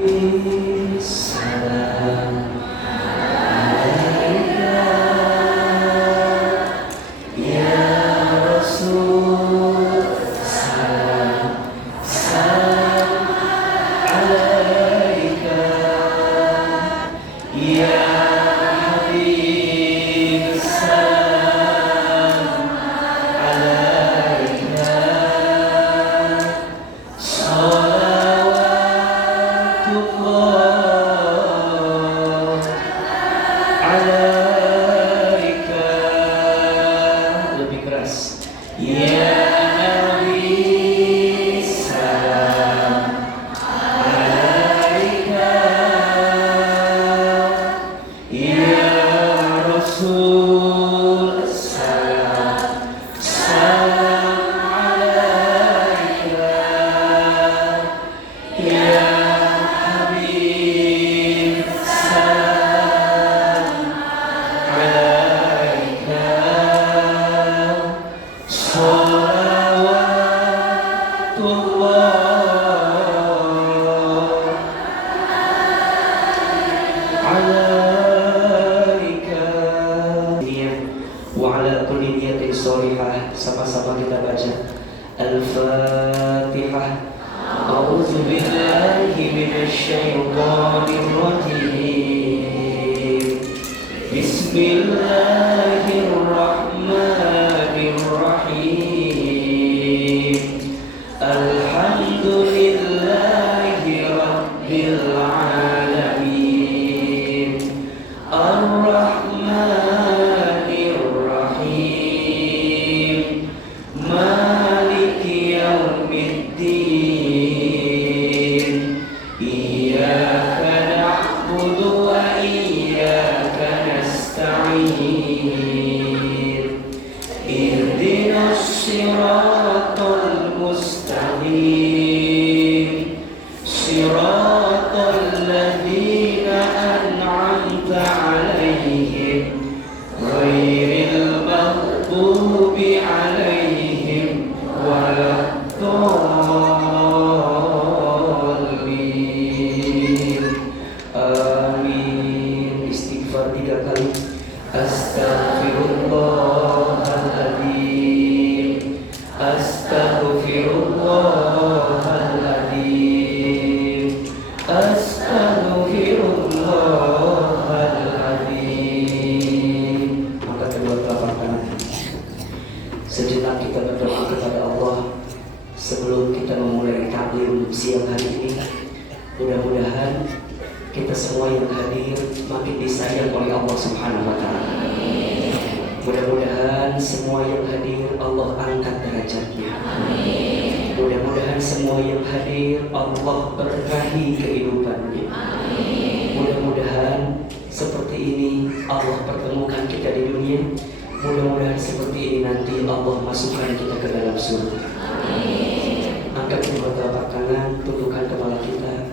Salam ya Rasul, salam alaika ya Habib, salam alaika, salawatullah alaika. Lebih keras ya Nabi, salam alaika ya Rasul, salam alaika ya Habib, salam alaika, salawatullah alaika. Wa ala kulli niyatin sholihah. Sama-sama kita baca Al-Fatihah. A'udzu billahi minasyaitonir rajim. Bismillahirrahmanirrahim. Alhamdulillahi rabbil alamin. Ar-Rahmanir Rahim. Maliki yaumiddin. Iyyaka na'budu wa iyyaka nasta'in. Ihdinas siratal mustaqim. Siratal ladzina an'amta 'alaihim ghairil maghdubi 'alaihim waladdallin. Amin. Istighfar 3 kali. Astaghfirullahaladzim, astaghfirullahaladzim, astaghfirullahaladzim. Angkat kedua telapak tangan. Sejenak kita berdoa kepada Allah sebelum kita memulai taklim siang hari ini. Mudah-mudahan kita semua yang hadir makin disayang oleh Allah Subhanahu wa Ta'ala. Mudah-mudahan semua yang hadir Allah angkat derajatnya. Mudah-mudahan semua yang hadir Allah berkahi kehidupannya. Mudah-mudahan seperti ini Allah pertemukan kita di dunia. Mudah-mudahan seperti ini nanti Allah masukkan kita ke dalam surga. Angkat kedua telapak tangan, tundukkan kepala kita.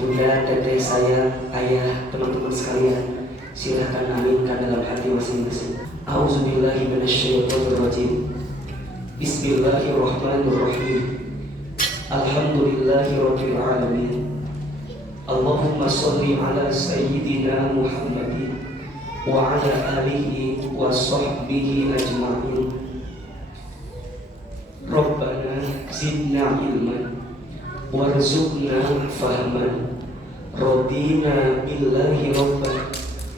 Bunda, dedek, saya, ayah, teman-teman sekalian, silakan aminkan dalam hati masing-masing. A'udzubillahi minasyaitonirrajim. Bismillahirrahmanirrahim. Alhamdulillahirabbil alamin. Allahumma shalli ala sayyidina Muhammadin wa ala alihi wa sahbihi ajma'in. Rabbana zidna ilman warzuqna fahman. Radina billahi rabban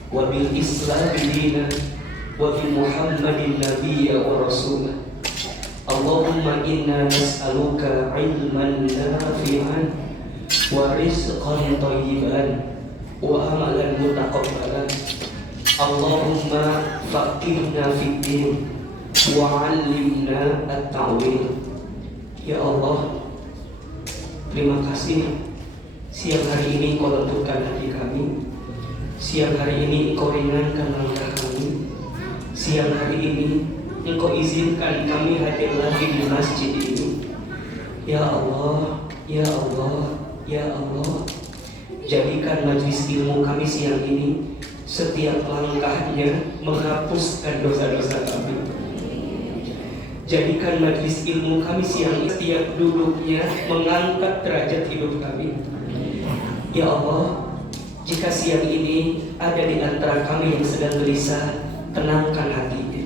wa bil islam dina wa bi Muhammadin nabiyya wa rasulah. Allahumma inna nas'aluka ilman nafi'an wa rizqan thayyiban wa amalan mutaqabbalan. Allahumma faqihna fid din wa 'allimna at-ta'wil. Ya Allah, terima kasih siang hari ini Kau lembutkan hati kami. Siang hari ini Engkau ringankan langkah kami. Siang hari ini Engkau izinkan kami hadir lagi di masjid ini. Ya Allah, Ya Allah, Ya Allah, jadikan majlis ilmu kami siang ini setiap langkahnya menghapuskan dosa-dosa kami. Jadikan majlis ilmu kami siang ini setiap duduknya mengangkat derajat hidup kami. Ya Allah, jika siang ini ada di antara kami yang sedang gelisah, tenangkan hatinya.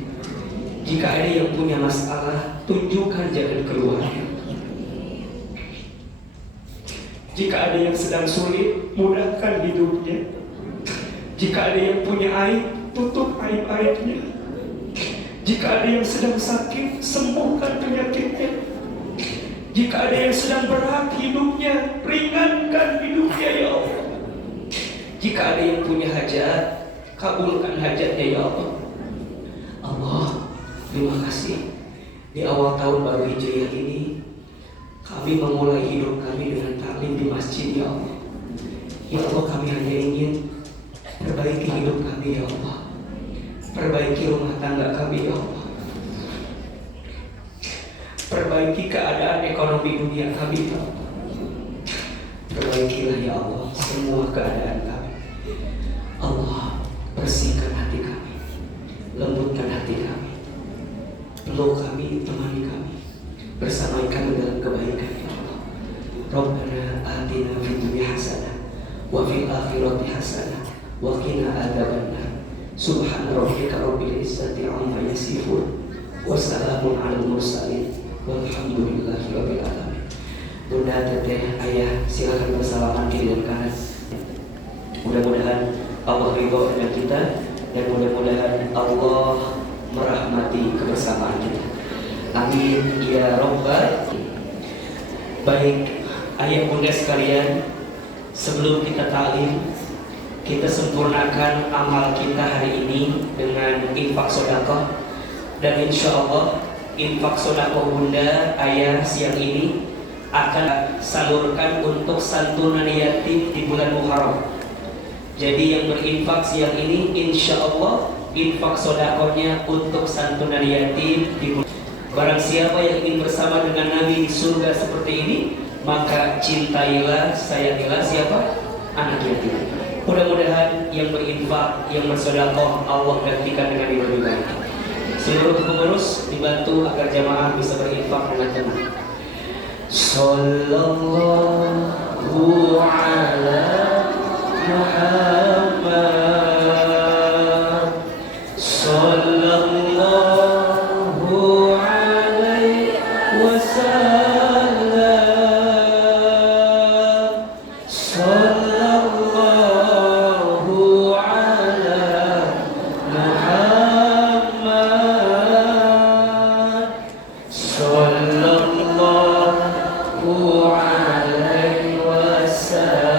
Jika ada yang punya masalah, tunjukkan jalan keluarnya. Jika ada yang sedang sulit, mudahkan hidupnya. Jika ada yang punya aib, tutup aib-aibnya. Jika ada yang sedang sakit, sembuhkan penyakitnya. Jika ada yang sedang berat hidupnya, ringankan hidupnya ya Allah. Jika ada yang punya hajat, kabulkan hajatnya ya Allah. Allah, terima kasih. Di awal tahun baru Hijriah ini, kami memulai hidup kami dengan taklim di masjid ya Allah. Ya Allah, kami hanya ingin perbaiki hidup kami ya Allah. Perbaiki rumah tangga kami ya Allah. Perbaiki keadaan ekonomi dunia kami ya Allah. Perbaikilah ya Allah semua keadaan kami. Allah, bersihkan hati kami, lembutkan hati kami, peluk kami, temani kami, bersamai kami dalam kebaikan ya Allah. Rabbana atina fid dunya hasanah wa fil akhirati hasanah wa qina adzabannar. Subhana rabbika rabbil izzati amma yasifun wa salamun alal mursalin walhamdulillahi rabbil alamin. Bunda, teteh, ayah, silakan bersalaman kiri dan kanan. Mudah-mudahan Allah ridho dengan kita dan mudah-mudahan Allah merahmati kebersamaan kita. Amin ya rabbal. Baik, ayah bunda sekalian, sebelum kita ta'lim, kita sempurnakan amal kita hari ini dengan infak sedekah. Dan insya Allah infak sedekah bunda ayah siang ini akan salurkan untuk santunan yatim di bulan Muharram. Jadi yang berinfak siang ini insya Allah infak sedekahnya untuk santunan yatim di bulan. Barang siapa yang ingin bersama dengan Nabi di surga seperti ini, maka cintailah, sayangilah siapa? Anak yatim. Mudah-mudahan yang berinfak, yang bersedekah Allah gantikan dengan yang lebih baik. Seluruh pengurus dibantu agar jamaah bisa berinfak dengan tenang. Sallallahu ala Muhammad, sallallahu alaihi wasallam, sallallahu ala Muhammad, sallallahu alaihi wasallam.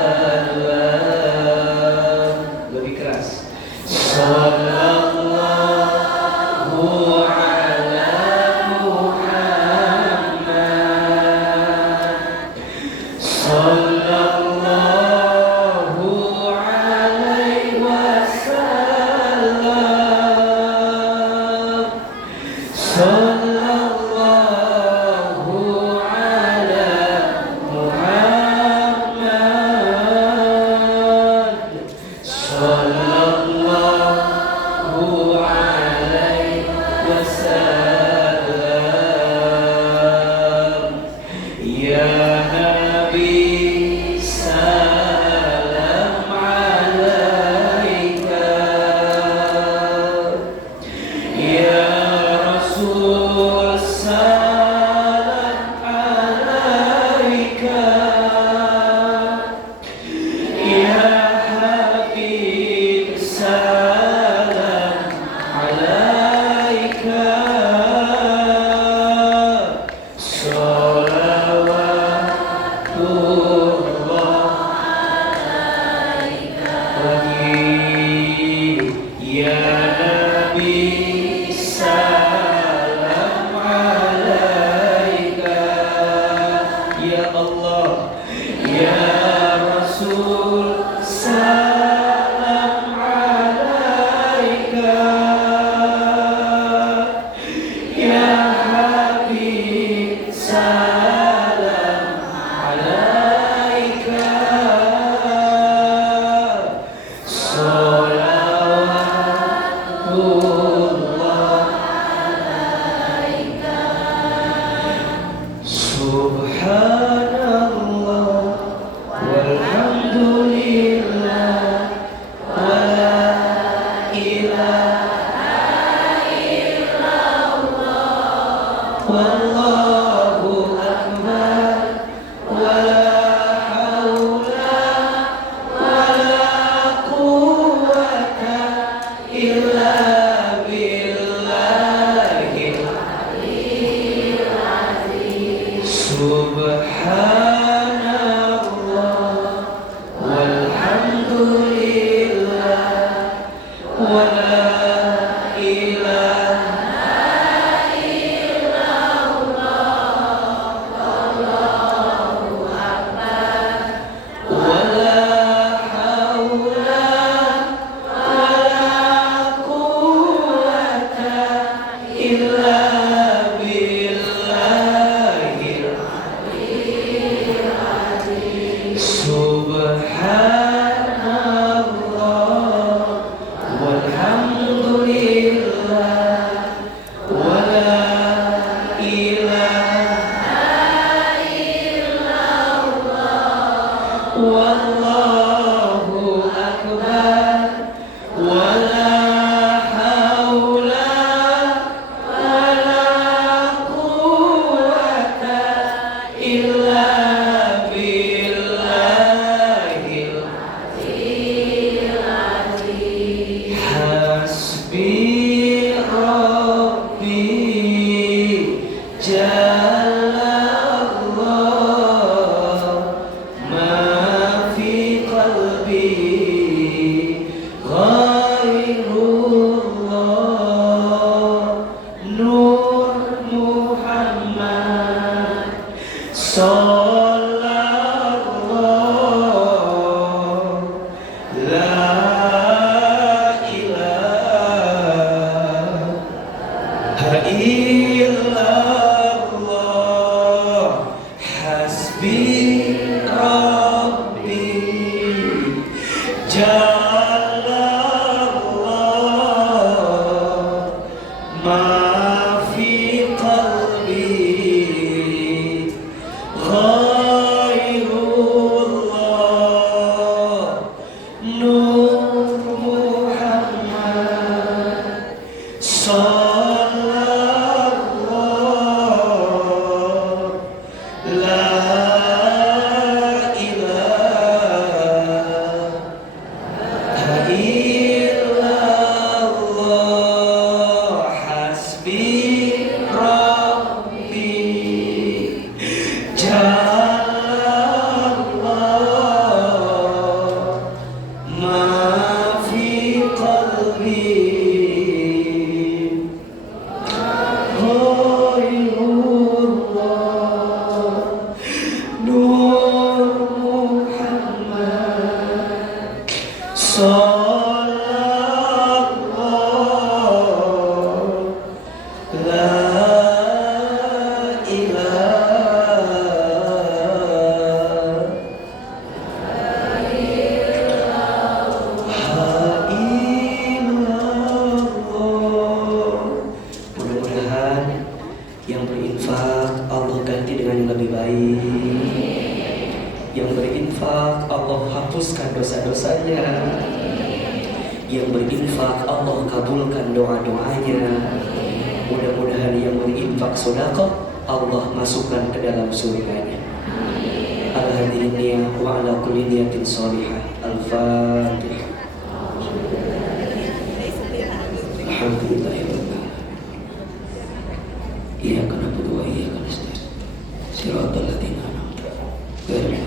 wallahu akbar, wala haula wala quwwata illa billahil hasbi rabbi jalallah ma fi qalbi ghairullah Nur Muhammad sallallahu la ilaha illallah hasbi rabbi jalallah ma fi qalbi ghairullah Nur Muhammad sallallahu la ilaha illallah hasbi rabbi jalallah ma fi qalbi ghairullah Nur Muhammad sallallahu la ilaha illallah. Mudah-mudahan yang berinfak Allah ganti dengan yang lebih baik. Yang berinfak Allah hapuskan dosa-dosanya. Yang berinfak Allah kabulkan doa-doanya. Mudah-mudahan yang berinfak sedekah Allah masukkan ke dalam surganya. Al-hadiniyah wa ala kulli niyatin shalihah. Al-Fatihah. Alhamdulillahirabbil alamin. Iyyaka na'budu wa iyyaka nasta'in. Shiratal ladzina an'amta 'alaihim.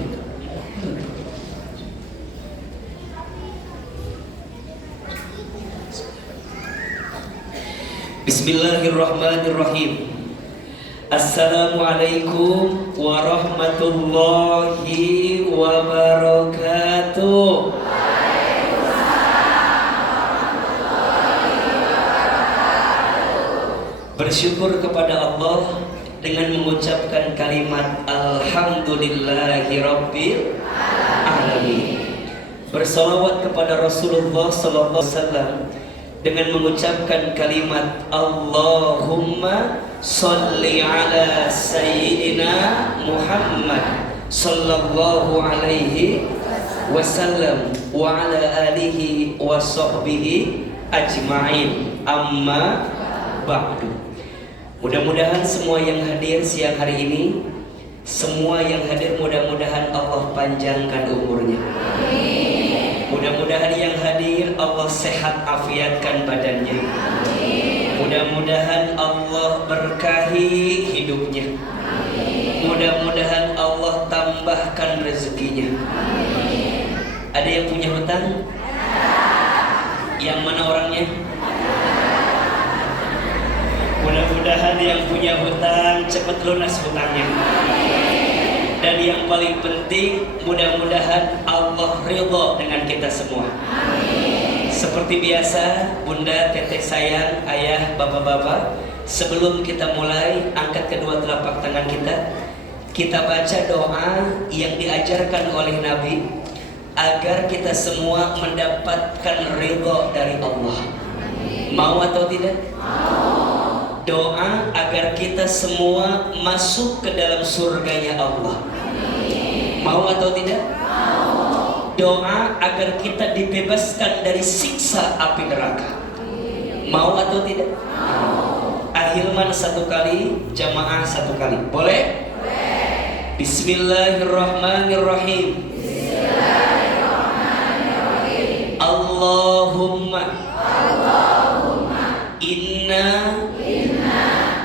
Bismillahirrahmanirrahim. Assalamualaikum warahmatullahi wabarakatuh. Bersyukur kepada Allah dengan mengucapkan kalimat Alhamdulillahirabbil alamin. Bersalawat kepada Rasulullah sallallahu alaihi wasallam dengan mengucapkan kalimat Allahumma sholli ala sayyidina Muhammad sallallahu alaihi wasallam wa ala alihi wa sahbihi ajma'in, amma ba'du. Mudah-mudahan semua yang hadir siang hari ini, semua yang hadir mudah-mudahan Allah panjangkan umurnya. Mudah-mudahan yang hadir Allah sehat afiatkan badannya. Mudah-mudahan Allah berkahi hidupnya. Mudah-mudahan Allah tambahkan rezekinya. Ada yang punya hutang? Yang mana orangnya? Mudah-mudahan yang punya hutang cepat lunas hutangnya. Dan yang paling penting, mudah-mudahan Allah ridha dengan kita semua. Seperti biasa, bunda, teteh sayang, ayah, bapak-bapak, sebelum kita mulai, angkat kedua telapak tangan kita. Kita baca doa yang diajarkan oleh Nabi agar kita semua mendapatkan ridha dari Allah. Mau atau tidak? Doa agar kita semua masuk ke dalam surganya Allah. Mau atau tidak? doa agar kita dibebaskan dari siksa api neraka. Mau atau tidak? Ahilman satu kali, jamaah satu kali. Boleh? Bismillahirrahmanirrahim. Allahumma inna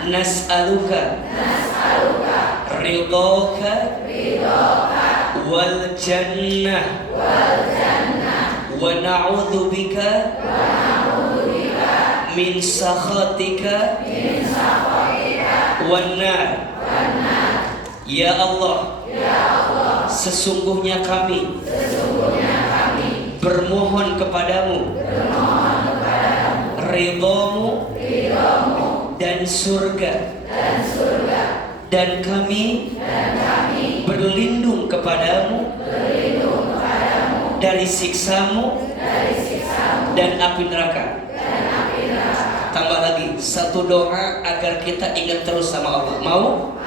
nas'aluka ridhaka wal jannah wa na'udzu bika min sakhatika wan nar. Ya Allah, sesungguhnya kami bermohon kepadamu ridhamu dan surga, dan kami berlindung kepadamu dari siksamu dan api neraka. Tambah lagi satu doa agar kita ingat terus sama Allah. Mau?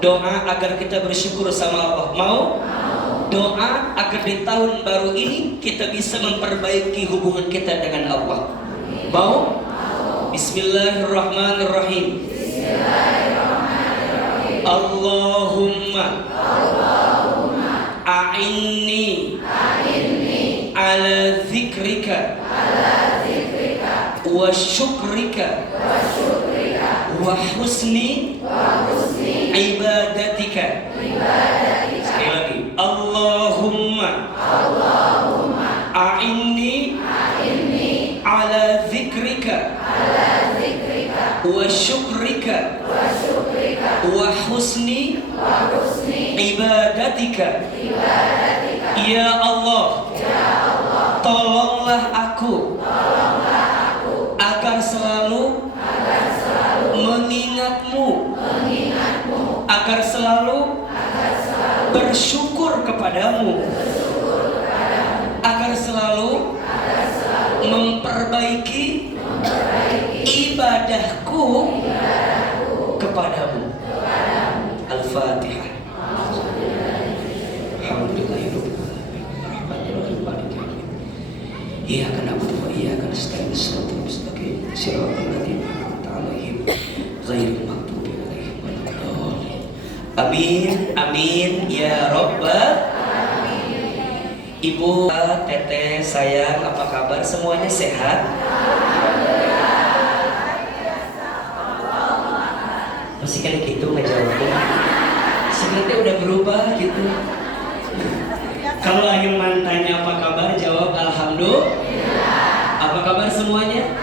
Doa agar kita bersyukur sama Allah. Mau? Doa agar di tahun baru ini kita bisa memperbaiki hubungan kita dengan Allah. Mau? Bismillahirrahmanirrahim. Allahumma a'inni ala zikrika wa syukrika wa husni ibadatika. Sekali lagi, Allahumma a'inni ala zikrika wa syukrika wa husni ibadatika. Ya Allah, tolonglah aku agar selalu mengingatmu, agar selalu bersyukur kepadamu, agar selalu memperbaiki ibadahku kepadamu. Al-Fatihah. Iyyaka na'budu wa iyyaka nasta'in ihdinas siratal ladzina an'amta 'alaihim ghairil maghdubi 'alaihim waladdallin. Amin amin ya rabbal alamin. Ibu, teteh, sayang, apa kabar? Semuanya sehat? Masih kayak gitu ngejawabnya. Sebenarnya udah berubah gitu. Kalau Ahilman tanya apa kabar, jawab alhamdulillah. Apa kabar semuanya?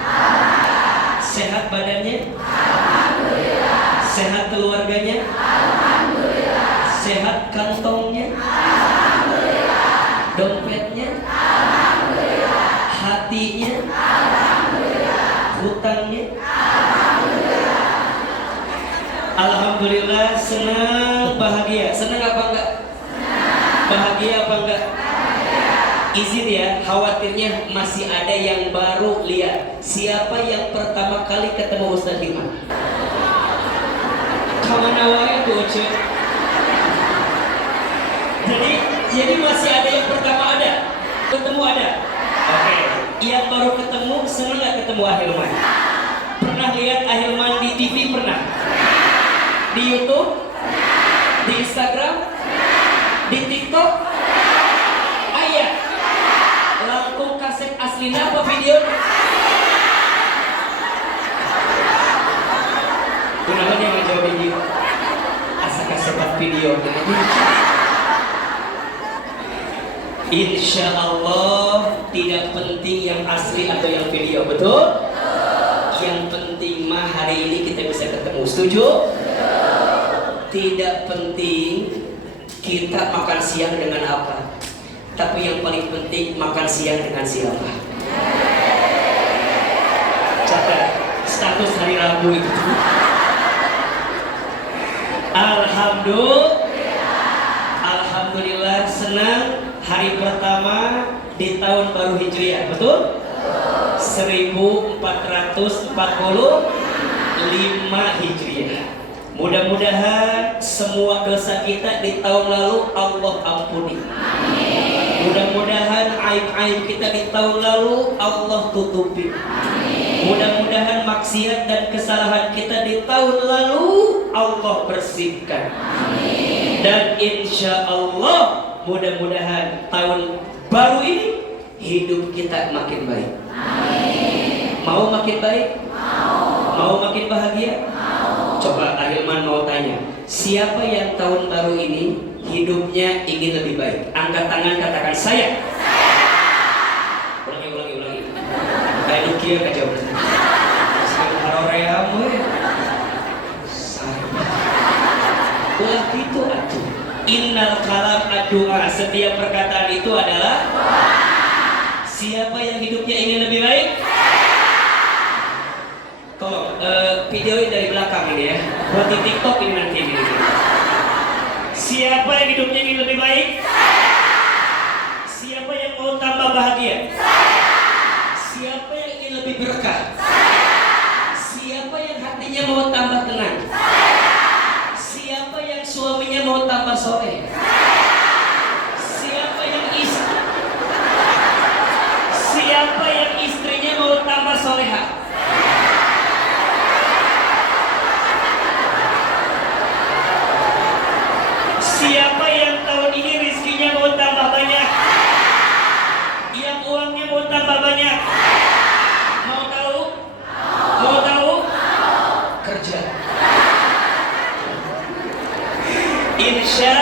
Sehat badannya? Alhamdulillah. Sehat keluarganya? Alhamdulillah. Sehat kantongnya? Alhamdulillah. Dompetnya? Alhamdulillah. Hatinya? Alhamdulillah. Hutangnya? Alhamdulillah. Alhamdulillah, senang, bahagia. Senang apa enggak? Bahagia apa enggak? Izin ya, khawatirnya masih ada yang baru lihat. Siapa yang pertama kali ketemu Ustaz Hilman? Kamana wae tuh, Cek. Jadi masih ada yang pertama ada? Ketemu ada? Oke. Yang baru ketemu, senang nggak ketemu Ahilman? Pernah lihat Ahilman di TV? Pernah? Di YouTube? Di Instagram? Di TikTok? Ayah, langkung kaset aslinya apa video? Kenapa dia ngejawab video? Asa kasetan video. Insya Allah tidak penting yang asli atau yang video, betul? Yang penting mah hari ini kita bisa ketemu. Setuju? Tidak penting kita makan siang dengan apa, tapi yang paling penting makan siang dengan siapa. Catat status hari Rabu itu. Alhamdulillah senang hari pertama di tahun baru Hijriah, betul? 1445 Hijriah. Mudah-mudahan semua dosa kita di tahun lalu Allah ampuni. Amin. Mudah-mudahan aib-aib kita di tahun lalu Allah tutupi. Mudah-mudahan maksiat dan kesalahan kita di tahun lalu Allah bersihkan. Dan insya Allah mudah-mudahan tahun baru ini hidup kita makin baik. Mau makin baik? Mau makin bahagia? Coba Ahilman mau tanya, siapa yang tahun baru ini hidupnya ingin lebih baik? Angkat tangan, katakan saya. Ulangi. Kayak Nukia kejauhan. Sekarang haroreamu ya. Ulah gitu atuh. Innal kalam ad-du'a, setiap perkataan itu adalah siapa yang hidupnya ingin lebih baik? Tolong videoin dari belakang ini ya. Buat di TikTok ini nanti ini. Siapa yang hidupnya ingin lebih baik? Siapa yang mau tambah bahagia? Siapa yang ingin lebih berkah? Siapa yang hatinya mau tambah tenang? Siapa yang suaminya mau tambah soleh? Siapa yang istrinya mau tambah soleha? Siapa yang tahun ini rizkinya mau tambah banyak? Yang uangnya mau tambah banyak? Mau tahu? Mau tahu? Kerja. Insya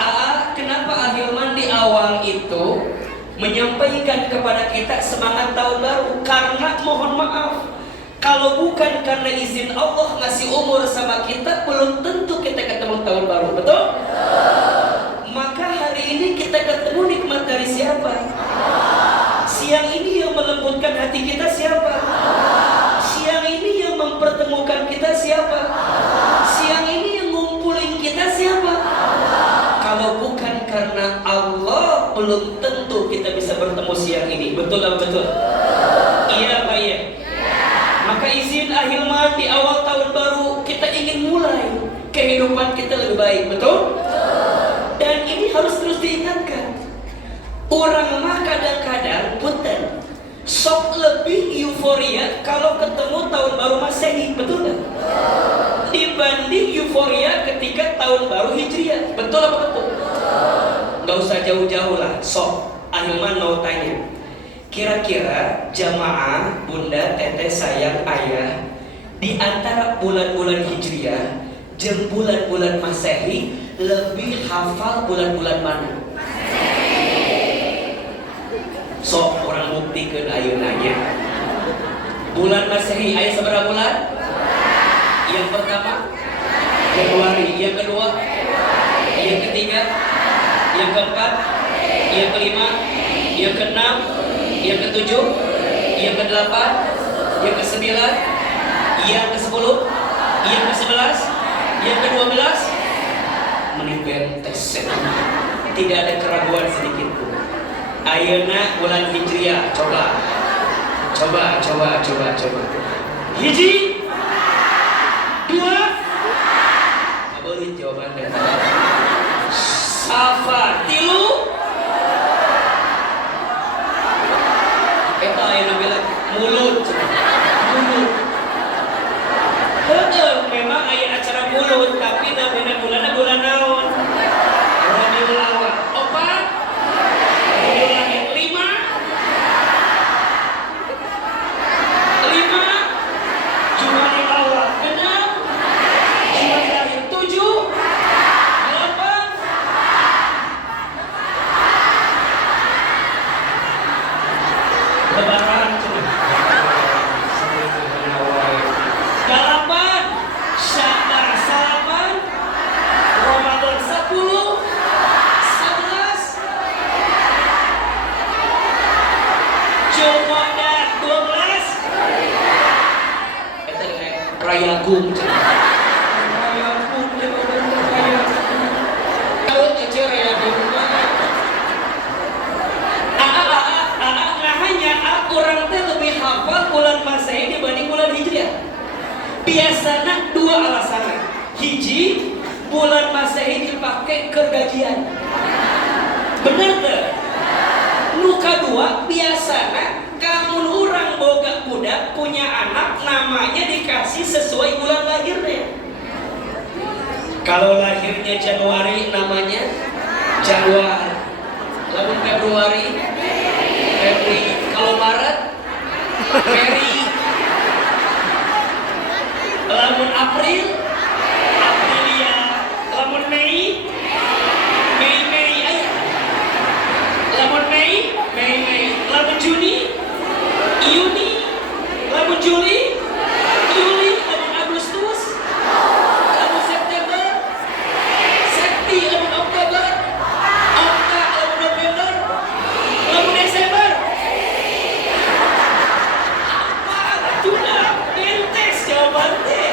Allah. Kenapa Ahilman di awal itu menyampaikan kepada kita semangat tahun baru? Karena mohon maaf, kalau bukan karena izin Allah ngasih umur sama kita, belum tentu kita ketemu tahun baru, betul? Maka hari ini kita ketemu nikmat dari siapa? Siang ini yang melembutkan hati kita siapa? Siang ini yang mempertemukan kita siapa? Siang ini yang ngumpulin kita siapa? Kalau bukan karena Allah, belum tentu kita bisa bertemu siang ini, betul atau betul? Iya Pak ya? Maka izin Ahilman di awal tahun baru kita ingin mulai kehidupan kita lebih baik, betul? Dan ini harus terus diingatkan. Orang mah kadang-kadang punten sok lebih euforia kalau ketemu tahun baru Masehi, betul nggak? Dibanding euforia ketika tahun baru Hijriah, betul apa betul? Nggak usah jauh-jauh lah, sok Ahilman mau tanya. Kira-kira jamaah, bunda, teteh, sayang, ayah, di antara bulan-bulan Hijriah dan bulan-bulan Masehi lebih hafal bulan-bulan mana? Sok orang buktikan ayeunanya. Bulan Masehi ayah seberapa bulan? Yang pertama Februari, yang kedua, yang ketiga, yang keempat, yang kelima, yang keenam, yang ketujuh, yang kedelapan, yang kesembilan, yang kesepuluh, yang kesebelas, yang kedua-belas. Menit bentes, tidak ada keraguan sedikit pun. Ayeuna bulan Hijriah, coba. Hiji, dua, boleh jawabannya. Safar, tilu. Kita ayeuna bilang mulut. Memang aya acara mulut, tapi namanya bulan naon? Rabiul Awal. Opat, Rabiul Akhir. Lima, Jumadil Awal. Enam, Jumadil Akhir. Tujuh, delapan. Lebaran. Delapan, Syawal, Salapan, Ramadan 10, 11, Jumadah 12. Eta Rayagung. Kalau aja Rayagung. Hanya orang teh lebih hafal bulan Masehi dibanding bulan Hijriah. Biasanya dua alasan. Hiji, bulan Masehi dipakai ke gajian. Bener tuh. Nu kadua biasana kamun urang boga budak punya anak namanya dikasih sesuai bulan lahirnya. Kalau lahirnya Januari namanya Januari. Lalu Februari Febri. Kalau Maret Febri. Lamun April Aprilia. Lamun Mei Mei aya. Lamun Mei lamun Juni Juni, lamun Juli lamun Agustus, lamun September Septi, lamun Oktober Okta, lamun November, lamun Desember. Apa? Sudah entes jawaban teh.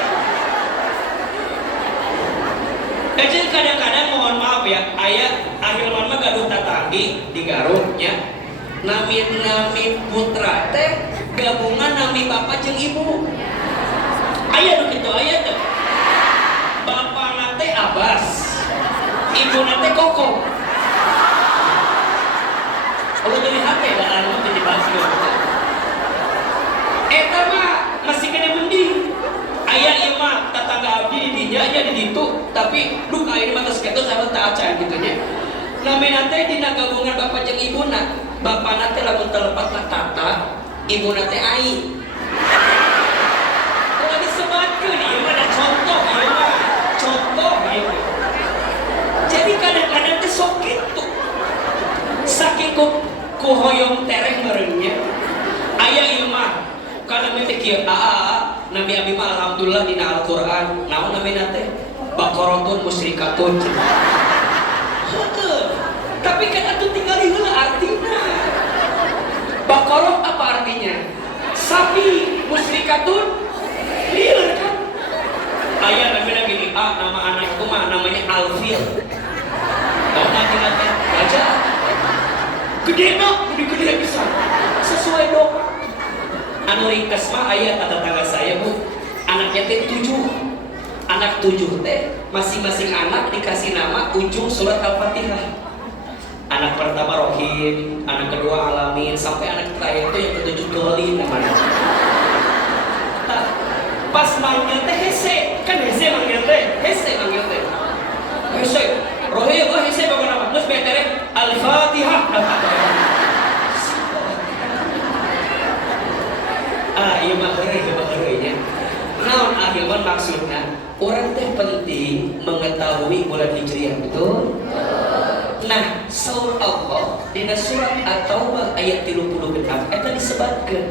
Kecil kadang-kadang mohon maaf ya, ayah Ahilman mah gaduh tatanggi di Garutnya. Namin putra teh gabungan nami bapak jeung ibu. Aya nu kitu aya teh. Bapak nate Abbas, ibu nate Koko. Kalau jadi hate da anu jadi basi. Eta mah masih kena mending. Aya ieu mah tatangga abdi di dinya nya di ditu, tapi duk aya mah tos kitu sareng teu acan kitu nya. Nami nate dina gabungan bapak jeung ibuna. Bapak nate lamun telepat na tata, ibu nate ai. Kalau disebatkeun ieu mah ada contoh ieu mah. Contoh ieu mah. Jadi kadang-kadang teh sok kitu. Saking ku hoyong tereh meureunnya. Aya ieu mah kana mah teh kieu Nabi abi mah alhamdulillah dina Al-Qur'an. Naon namina teh? Baqaratun musyrikatun. Heuh. Tapi kan atuh tinggal heula artina. Baqarah apa artinya? Sapi, musyrikatun liar kan? Ayah namanya gini, nama anakku mah namanya Alfil. Tahu nanti gajah. Gede nak, gede bisa. Sesuai doa. Anu ringkas mah ayah kata tangga saya bu, anaknya teh 7. Anak 7 teh, masing-masing anak dikasih nama ujung surat Al-Fatihah. Anak pertama Rohim, anak kedua Alamin, sampai anak terakhir itu yang ketujuh Golin namanya. Nah, pas manggil teh Hese, kan Hese manggil teh, Hese, Rohim, Hese bawa nama, terus betere Al-Fatihah. Iya mah heureuy. Naon ahilman maksudna? Orang teh penting mengetahui bulan Hijriah, betul? Nah, saur Allah dina surat At-Taubah ayat 36 eta disebutkeun.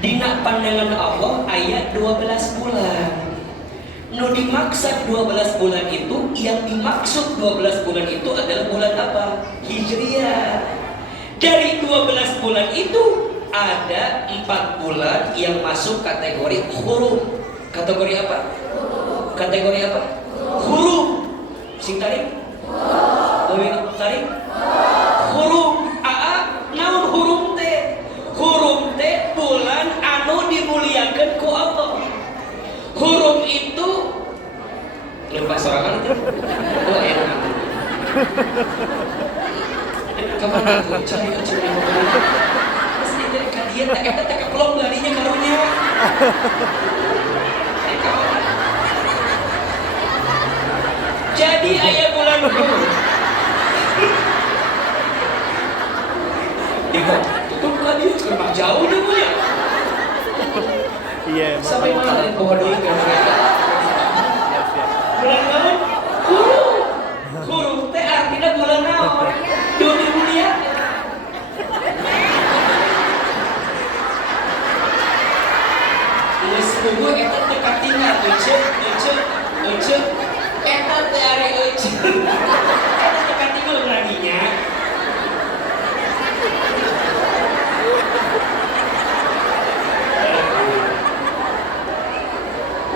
Dina pandangan Allah ayat 12 bulan. Nu dimaksud 12 bulan itu, yang dimaksud 12 bulan itu adalah bulan apa? Hijriah. Dari 12 bulan itu ada 4 bulan yang masuk kategori huruf. Kategori apa? Kategori apa? Huruf. Sing tarik? Tarik? Huruf. Naon huruf teh? Huruf teh bulan anu dimuliakeun ku Allah. Huruf itu lupa sorangan itu. Oh iya. Kemana tuh? Cari. Dia tak eta keplong larinya karunya. Jadi ayat bulan tutup lagi rumah jauh deh bu ya. Iya. Sampai mana tadi pohon ini kan? Bulan naon? Huruf teh artinya bulan naon? Dunia mulia. Sepupu eta teh katingal ece eta teh are ece eta teh katingal laginya.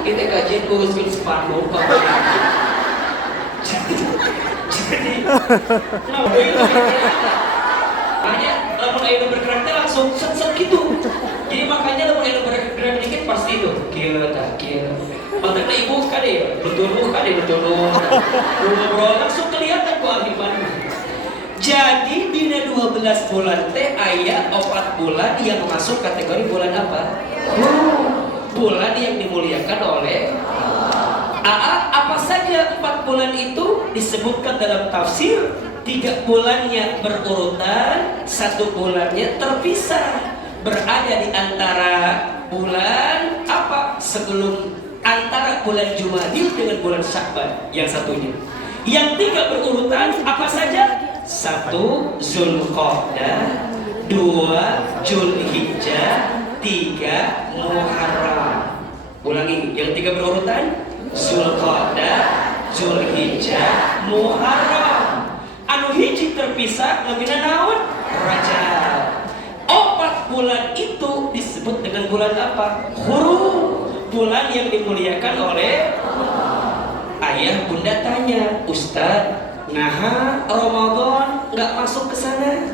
Kita kajian kurus-kurus sepatu jadi nah makanya lamun aya bergerak teh langsung set gitu. Jadi makanya lamun aya bergerak dikit pasti itu kieu tah kieu. Matakna ibu kade betul kade ngobrol langsung kelihatan ku ahliman. Jadi dina 12 bulan teh aya 4 bulan yang masuk kategori bulan apa? Bulan yang dimuliakan oleh apa saja 4 bulan itu disebutkan dalam tafsir. 3 bulannya berurutan, 1 bulannya terpisah, berada di antara bulan apa? Sebelum antara bulan Jumadil dengan bulan Sya'ban yang satunya. Yang 3 berurutan apa saja? 1 Zulqa'dah, 2 Zulhijjah, 3 Muharram. Ulangi, yang 3 berurutan Zulqa'dah, Zulhijjah, Muharram. Anu hiji terpisah ngamina naon? Rajab. 4 bulan itu disebut dengan bulan apa? Hurum. Bulan yang dimuliakan oleh ayah bunda tanya, Ustaz, nah Ramadan nggak masuk ke sana.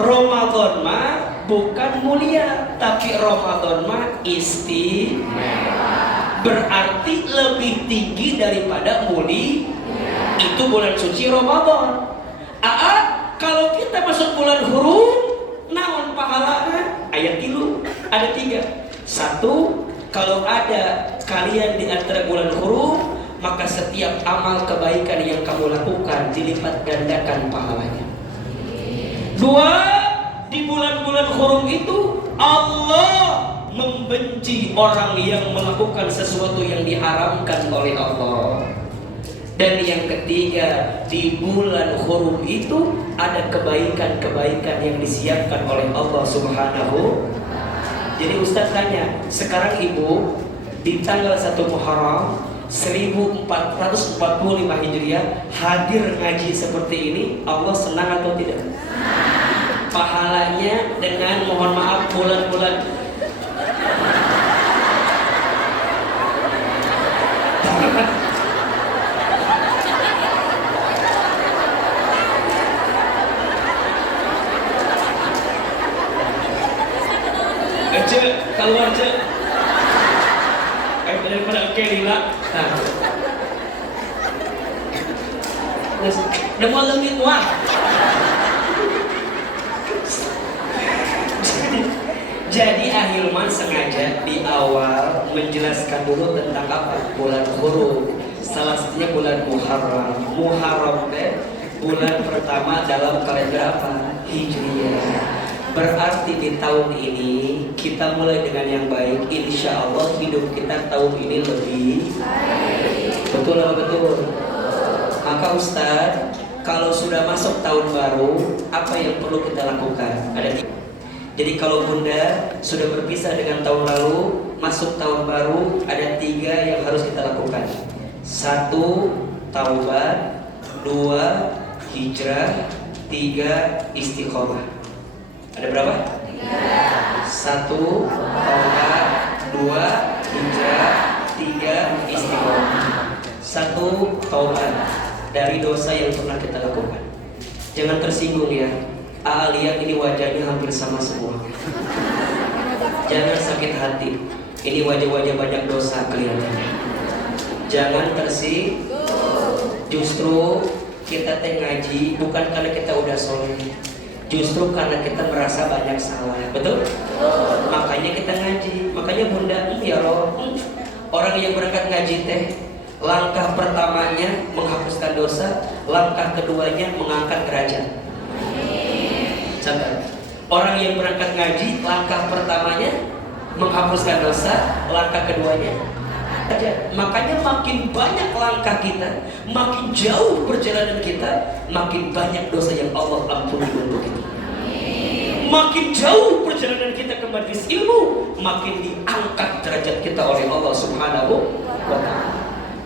Ramadan mah bukan mulia, tapi Ramadan mah istimewa. Berarti lebih tinggi daripada muli. Itu bulan suci Ramadan. Kalau kita masuk bulan hurum, naon pahalana? Ayat tilu, ada 3. 1, kalau ada kalian di antara bulan hurum, maka setiap amal kebaikan yang kamu lakukan dilipat gandakan pahalanya. 2, di bulan-bulan hurum itu Allah membenci orang yang melakukan sesuatu yang diharamkan oleh Allah. Dan yang ketiga, di bulan hurum itu ada kebaikan-kebaikan yang disiapkan oleh Allah Subhanahu. Jadi Ustaz tanya, sekarang ibu di tanggal 1 Muharram 1445 Hijriah hadir ngaji seperti ini, Allah senang atau tidak? Pahalanya dengan mohon maaf bulan-bulan keluar cek daripada kelila. Udah mau lengit wah. Jadi Ahilman sengaja di awal menjelaskan dulu tentang apa? Bulan hurum. Salah satunya bulan Muharram. Muharram bulan pertama dalam kalender apa? Hijriah. Berarti di tahun ini kita mulai dengan yang baik. Insya Allah hidup kita tahun ini lebih baik. Betul atau betul? Maka Ustaz, kalau sudah masuk tahun baru, apa yang perlu kita lakukan? Ada 3. Jadi kalau Bunda sudah berpisah dengan tahun lalu, masuk tahun baru, ada 3 yang harus kita lakukan. 1, taubat. 2, hijrah. 3, istiqomah. Ada berapa? 3. 1, taubat. 2, hijrah. 3, istiqomah. 1, taubat dari dosa yang pernah kita lakukan. Jangan tersinggung ya. Lihat ini wajahnya hampir sama semua. Jangan sakit hati. Ini wajah-wajah banyak dosa kelihatannya. Jangan tersinggung. Justru kita ngaji bukan karena kita udah soleh. Justru karena kita merasa banyak salah, betul? Makanya kita ngaji. Makanya Bunda, ya Allah, orang yang berangkat ngaji teh, langkah pertamanya menghapuskan dosa, langkah keduanya mengangkat derajat. Catat. Orang yang berangkat ngaji, langkah pertamanya menghapuskan dosa, langkah keduanya derajat. Makanya makin banyak langkah kita, makin jauh perjalanan kita, makin banyak dosa yang Allah ampuni untuk kita. Makin jauh perjalanan kita ke majelis ilmu, makin diangkat derajat kita oleh Allah Subhanahu wa ta'ala.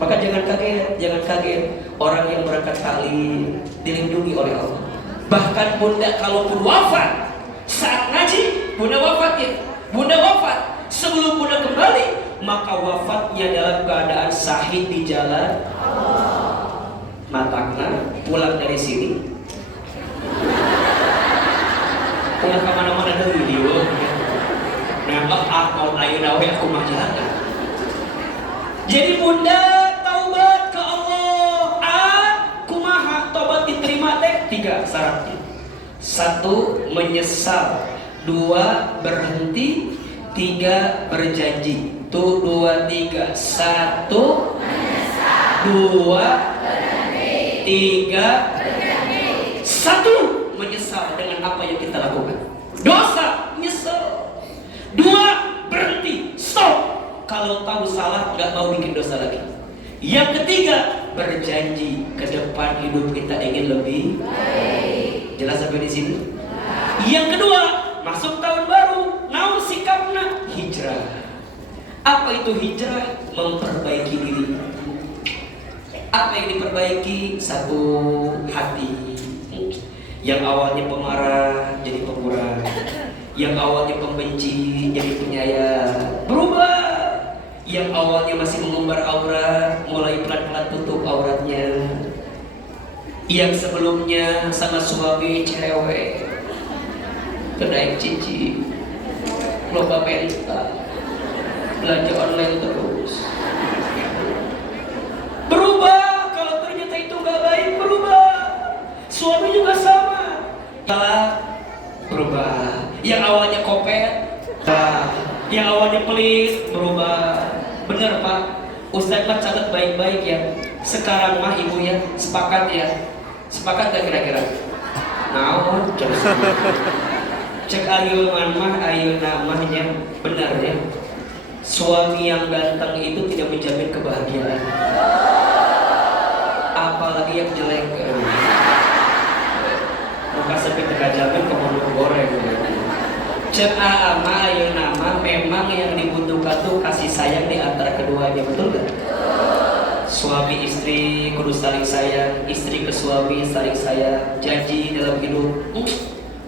Maka jangan kaget orang yang berangkat taklim dilindungi oleh Allah. Bahkan Bunda kalaupun wafat saat ngaji, Bunda wafat ya. Bunda wafat sebelum Bunda kembali, maka wafatnya dalam keadaan syahid di jalan Allah. Matakna pulang dari sini pulang kemana-mana dari dia. Nambah akal ayeuna we aku mah jalan. Jadi Bunda taubat ke Allah. Kumaha tobat diterima teh? 3. syaratnya. 1. Menyesal. 2. Berhenti. 3. Berjanji. Tuh 2, 3. 1. Menyesal. 2. Berhenti. 3. Berjanji. 1. Menyesal dengan apa yang kita lakukan. Dosa, nyesel. 2. Berhenti, stop. Kalau tahu salah, nggak mau bikin dosa lagi. Yang ketiga, berjanji ke depan hidup kita ingin lebih baik. Jelas sampai di sini? Yang kedua, masuk tahun baru, naon sikapna? Hijrah. Apa itu hijrah? Memperbaiki diri. Apa yang diperbaiki? 1. Hati. Yang awalnya pemarah jadi pemurah. Yang awalnya pembenci jadi penyayang. Berubah. Yang awalnya masih mengumbar aurat, mulai pelan-pelan tutup auratnya. Yang sebelumnya sama suami cewek, kenaik cici, loba mental, belanja online terus. Berubah. Kalau ternyata itu gak baik, berubah. Suami juga sama. Berubah. Yang awalnya kopet, yang awalnya pelit, berubah. Bener Pak, Ustadz Pak catat baik-baik ya. Sekarang mah ibu ya, sepakat ya. Sepakat gak kira-kira? Nah, cek ayu mah ayu namanya. Benar ya. Suami yang ganteng itu tidak menjamin kebahagiaan. Apalagi yang jelek. Muka sepi tengah jamin kemana goreng. Cek ama ayo nama memang yang dibutuhkan tuh kasih sayang di antara keduanya, betul gak? Suami istri kudu saling sayang, istri ke suami saling sayang, janji dalam hidup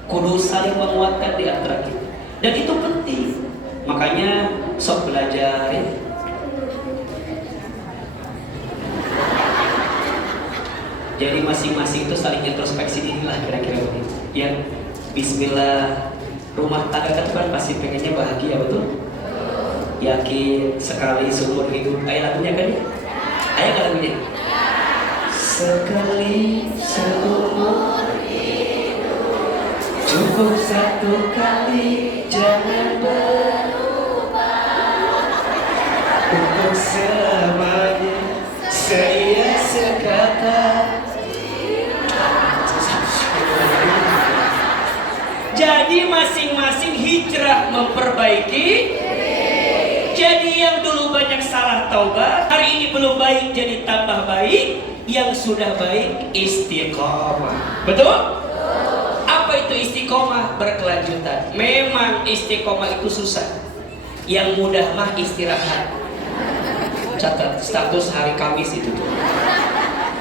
kudu saling menguatkan di antara kita. Dan itu penting. Makanya sok belajar ya. Jadi masing-masing itu saling introspeksi diri lah kira-kira begitu. Ya, bismillah. Rumah tangga kan pasti pengennya bahagia, betul? Yakin sekali seumur hidup. Ayo lagunya kan ya? Ayo gak lagunya? Sekali seumur hidup, cukup satu kali, jangan berubah. Untuk selamanya, saya sekata. Jadi masing-masing hijrah memperbaiki. Jadi yang dulu banyak salah taubat, hari ini belum baik jadi tambah baik. Yang sudah baik istiqomah. Betul? Apa itu istiqomah? Berkelanjutan. Memang istiqomah itu susah. Yang mudah mah istirahat. Catat status hari Kamis itu tuh.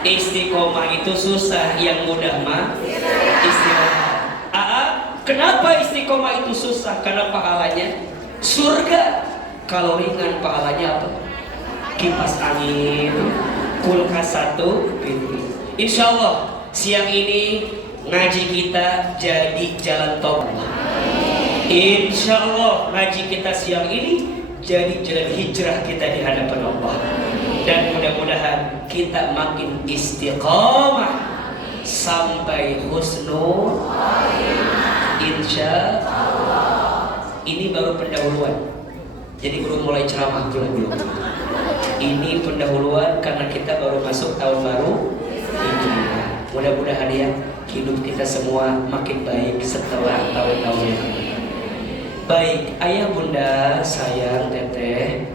Istiqomah itu susah, yang mudah mah istirahat. Kenapa istiqomah itu susah? Karena pahalanya surga. Kalau ringan pahalanya apa? Kipas angin, kulkas 1 pintu. Insya Allah siang ini ngaji kita jadi jalan tol. Insya Allah ngaji kita siang ini jadi jalan hijrah kita di hadapan Allah. Dan mudah-mudahan kita makin istiqomah sampai husnul. Insya Allah. Ini baru pendahuluan. Jadi belum mulai ceramah dulu. Ini pendahuluan karena kita baru masuk tahun baru. Mudah-mudahan ya hidup kita semua makin baik setelah tahun-tahun yang lalu. Baik, ayah bunda, sayang, teteh.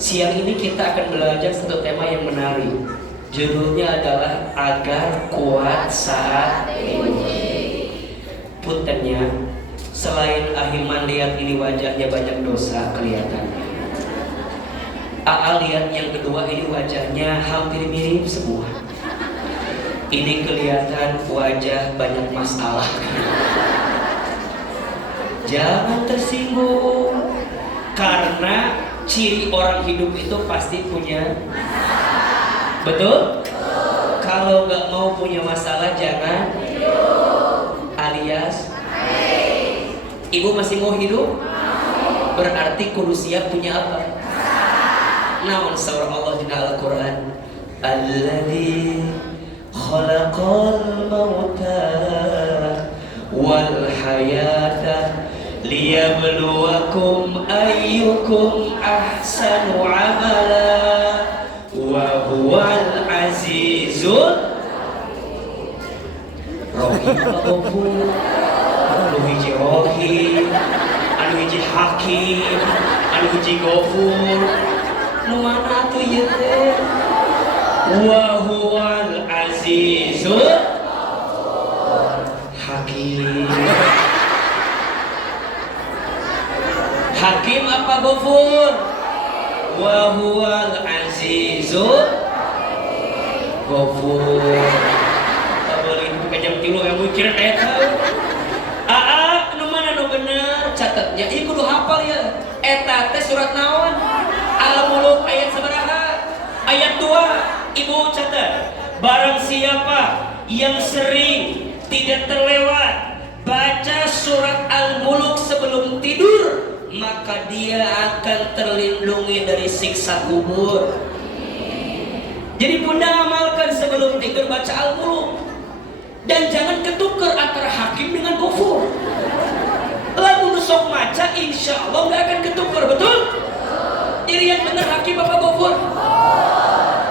Siang ini kita akan belajar satu tema yang menarik. Judulnya adalah agar kuat saat diuji. Puntennya, selain Ahilman lihat ini wajahnya banyak dosa kelihatannya. Aa lihat yang kedua ini wajahnya hampir mirip semua. Ini kelihatan wajah banyak masalah. Jangan tersinggung, karena ciri orang hidup itu pasti punya masalah. Betul? Kalau nggak mau punya masalah jangan alias ibu masih mau hidup? Berarti kudu siap punya apa? Namun surah Allah di Al-Quran, Alladzi khalaqal mauta wal hayata liyabluwakum ayyukum ahsanu amala wa huwal azizul Rohim Ghafur. Anu hiji Rohim, anu hiji Hakim, anu hiji Ghafur. Nu mana atuh ieu teh? Wa huwal azizul Hakim. Hakim apa Ghafur? Wa huwal azizul Ghafur. Jam 3 yang mikir eta. Nu mana nu bener catatnya. Ieu kudu hafal ya. Eta teh surat naon? Al-Muluk ayat sabaraha? Ayat 2. Ibu catat. Barang siapa yang sering tidak terlewat baca surat Al-Muluk sebelum tidur, maka dia akan terlindungi dari siksa kubur. Jadi bunda amalkan sebelum tidur baca Al-Muluk. Dan jangan ketukar antara Hakim dengan Ghafur. Lalu nusok maca, insya Allah nggak akan ketukar, betul? Jadi yang benar Hakim apa Ghafur?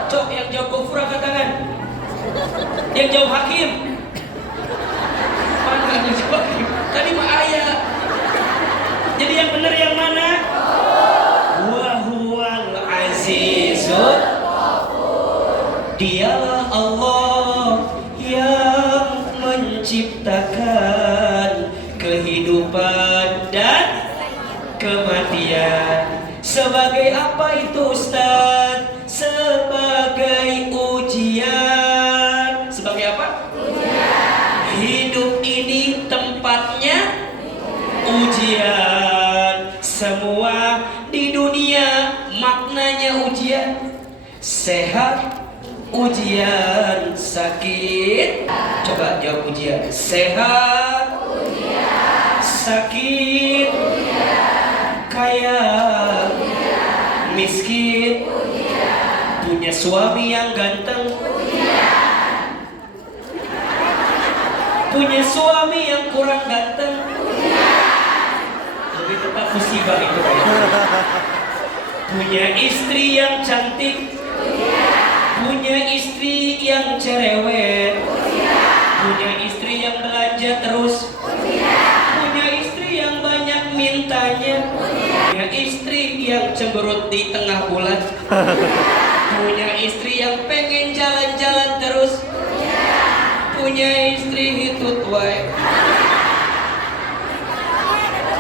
Cok, yang jawab Ghafur angkat tangan. Yang jawab Hakim. Mana yang jawab Hakim? Tadi mah ayat. Jadi yang benar yang mana? Wa huwal azizul. Dialah Allah yang menciptakan kehidupan dan kematian. Sebagai apa itu Ustaz? Sebagai ujian. Sebagai apa? Ujian. Hidup ini tempatnya ujian. Semua di dunia maknanya ujian. Sehat ujian, sakit. Coba jawab ujian. Sehat ujian, sakit ujian, kaya ujian, miskin ujian, punya suami yang ganteng ujian, punya suami yang kurang ganteng ujian. Lebih tepat musibah itu. Punya istri yang cantik ujian, punya istri yang cerewet, punya istri yang belanja terus, punya istri yang banyak mintanya, punya istri yang cemberut di tengah bulan, punya istri yang pengen jalan-jalan terus, punya istri hitut wae.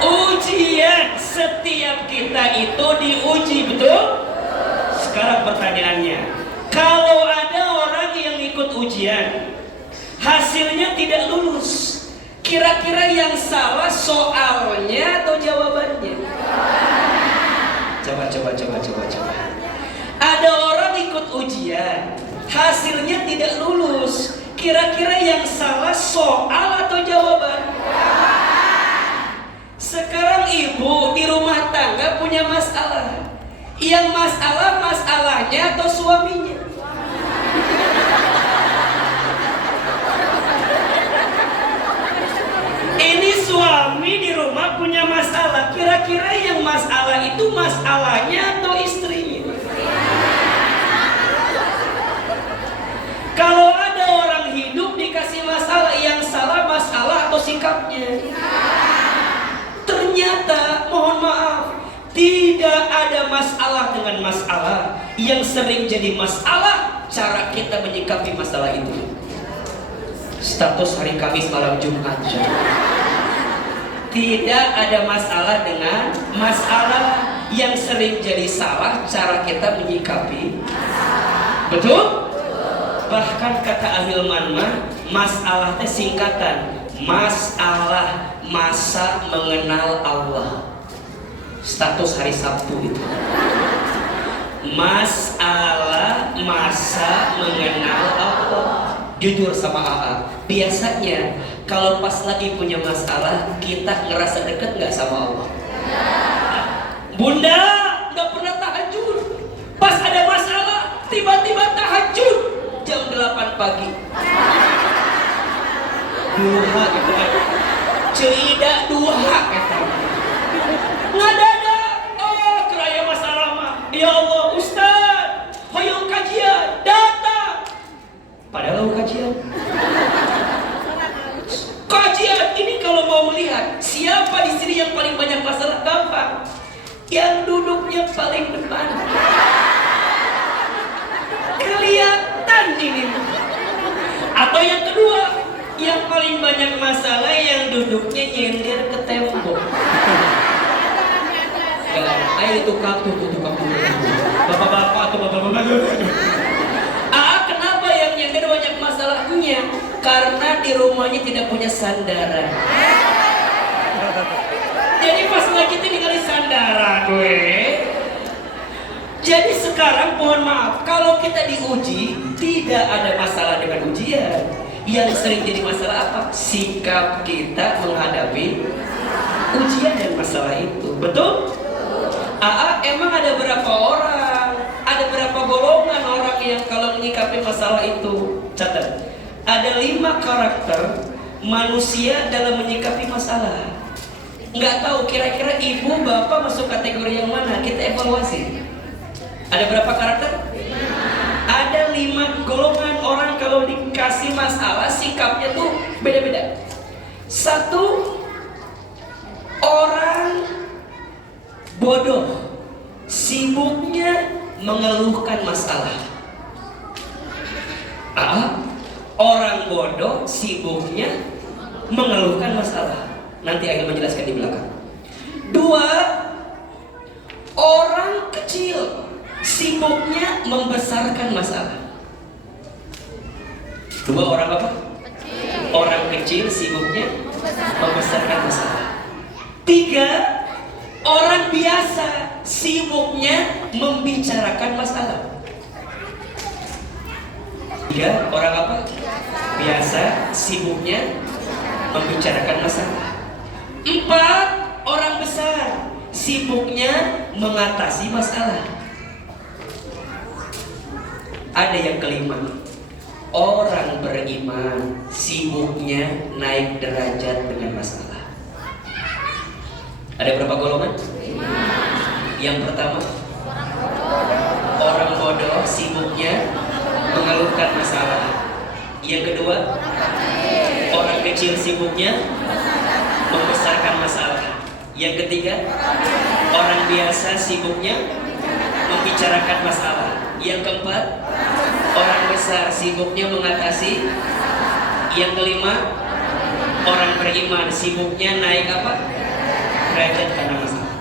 Ujian, setiap kita itu diuji, betul? Sekarang pertanyaannya, kalau ada orang yang ikut ujian, hasilnya tidak lulus, kira-kira yang salah soalnya atau jawabannya? Coba. Ada orang ikut ujian, hasilnya tidak lulus, kira-kira yang salah soal atau jawaban? Sekarang ibu di rumah tangga punya masalah. Yang masalahnya atau suaminya? Ini suami di rumah punya masalah. Kira-kira yang masalah itu masalahnya atau istrinya? Kalau ada orang hidup dikasih masalah, yang salah masalah atau sikapnya? Ternyata, mohon maaf, tidak ada masalah dengan masalah. Yang sering jadi masalah, cara kita menyikapi masalah itu. Status hari Kamis malam Jumat. Tidak ada masalah dengan masalah. Yang sering jadi salah, cara kita menyikapi. Betul? Bahkan kata ahilman mah, masalah teh singkatan. Masalah masa mengenal Allah. Status hari Sabtu itu. Masalah masa mengenal Allah. Jujur sama AA, biasanya kalau pas lagi punya masalah, kita ngerasa deket gak sama Allah? Bunda gak pernah tahajud, pas ada masalah tiba-tiba tahajud. jam 8 pagi. Duha gitu kan. Ceida duha kata. Ngadadak. Oh, keraya masalah mah. Ya Allah, Ustaz, hoyong kajian, datang. Padahal kajian. Kajian ini kalau mau melihat siapa di sini yang paling banyak masalah, gampang. Yang duduknya paling depan. Kelihatan ini. Atau yang kedua, yang paling banyak masalah yang duduknya nyender ke tembok. Ayo tukang tuh. Bapak-bapak atau bapak-bapak. Kenapa yang nyender banyak masalahnya? Karena di rumahnya tidak punya sandaran. Jadi pas lagi itu tinggal di sandaran gue. Jadi sekarang mohon maaf, kalau kita diuji tidak ada masalah dengan ujian. Yang sering jadi masalah apa? Sikap kita menghadapi ujian dan masalah itu. Betul? Emang ada berapa orang? Ada berapa golongan orang yang kalau menyikapi masalah itu? Catat. Ada 5 karakter manusia dalam menyikapi masalah. Nggak tahu kira-kira ibu bapak masuk kategori yang mana? Kita evaluasi. Ada berapa karakter? Ada 5 golongan orang kalau dikasih masalah sikapnya tuh beda-beda. 1, orang bodoh, sibuknya mengeluhkan masalah. Orang bodoh sibuknya mengeluhkan masalah. Nanti akan menjelaskan di belakang. 2, orang kecil sibuknya membesarkan masalah. 2 orang apa? Orang kecil sibuknya membesarkan masalah. 3, orang biasa sibuknya membicarakan masalah. 3, orang apa? Biasa sibuknya membicarakan masalah. 4, orang besar sibuknya mengatasi masalah. Ada yang kelima, orang beriman sibuknya naik derajat dengan masalah. Ada berapa golongan? 5. Yang pertama, orang bodoh sibuknya mengeluhkan masalah. Yang kedua, orang kecil sibuknya membesarkan masalah. Yang ketiga, orang biasa sibuknya membicarakan masalah. Yang keempat, orang besar sibuknya mengatasi. Yang kelima, orang beriman sibuknya naik apa? Derajat karena masalah.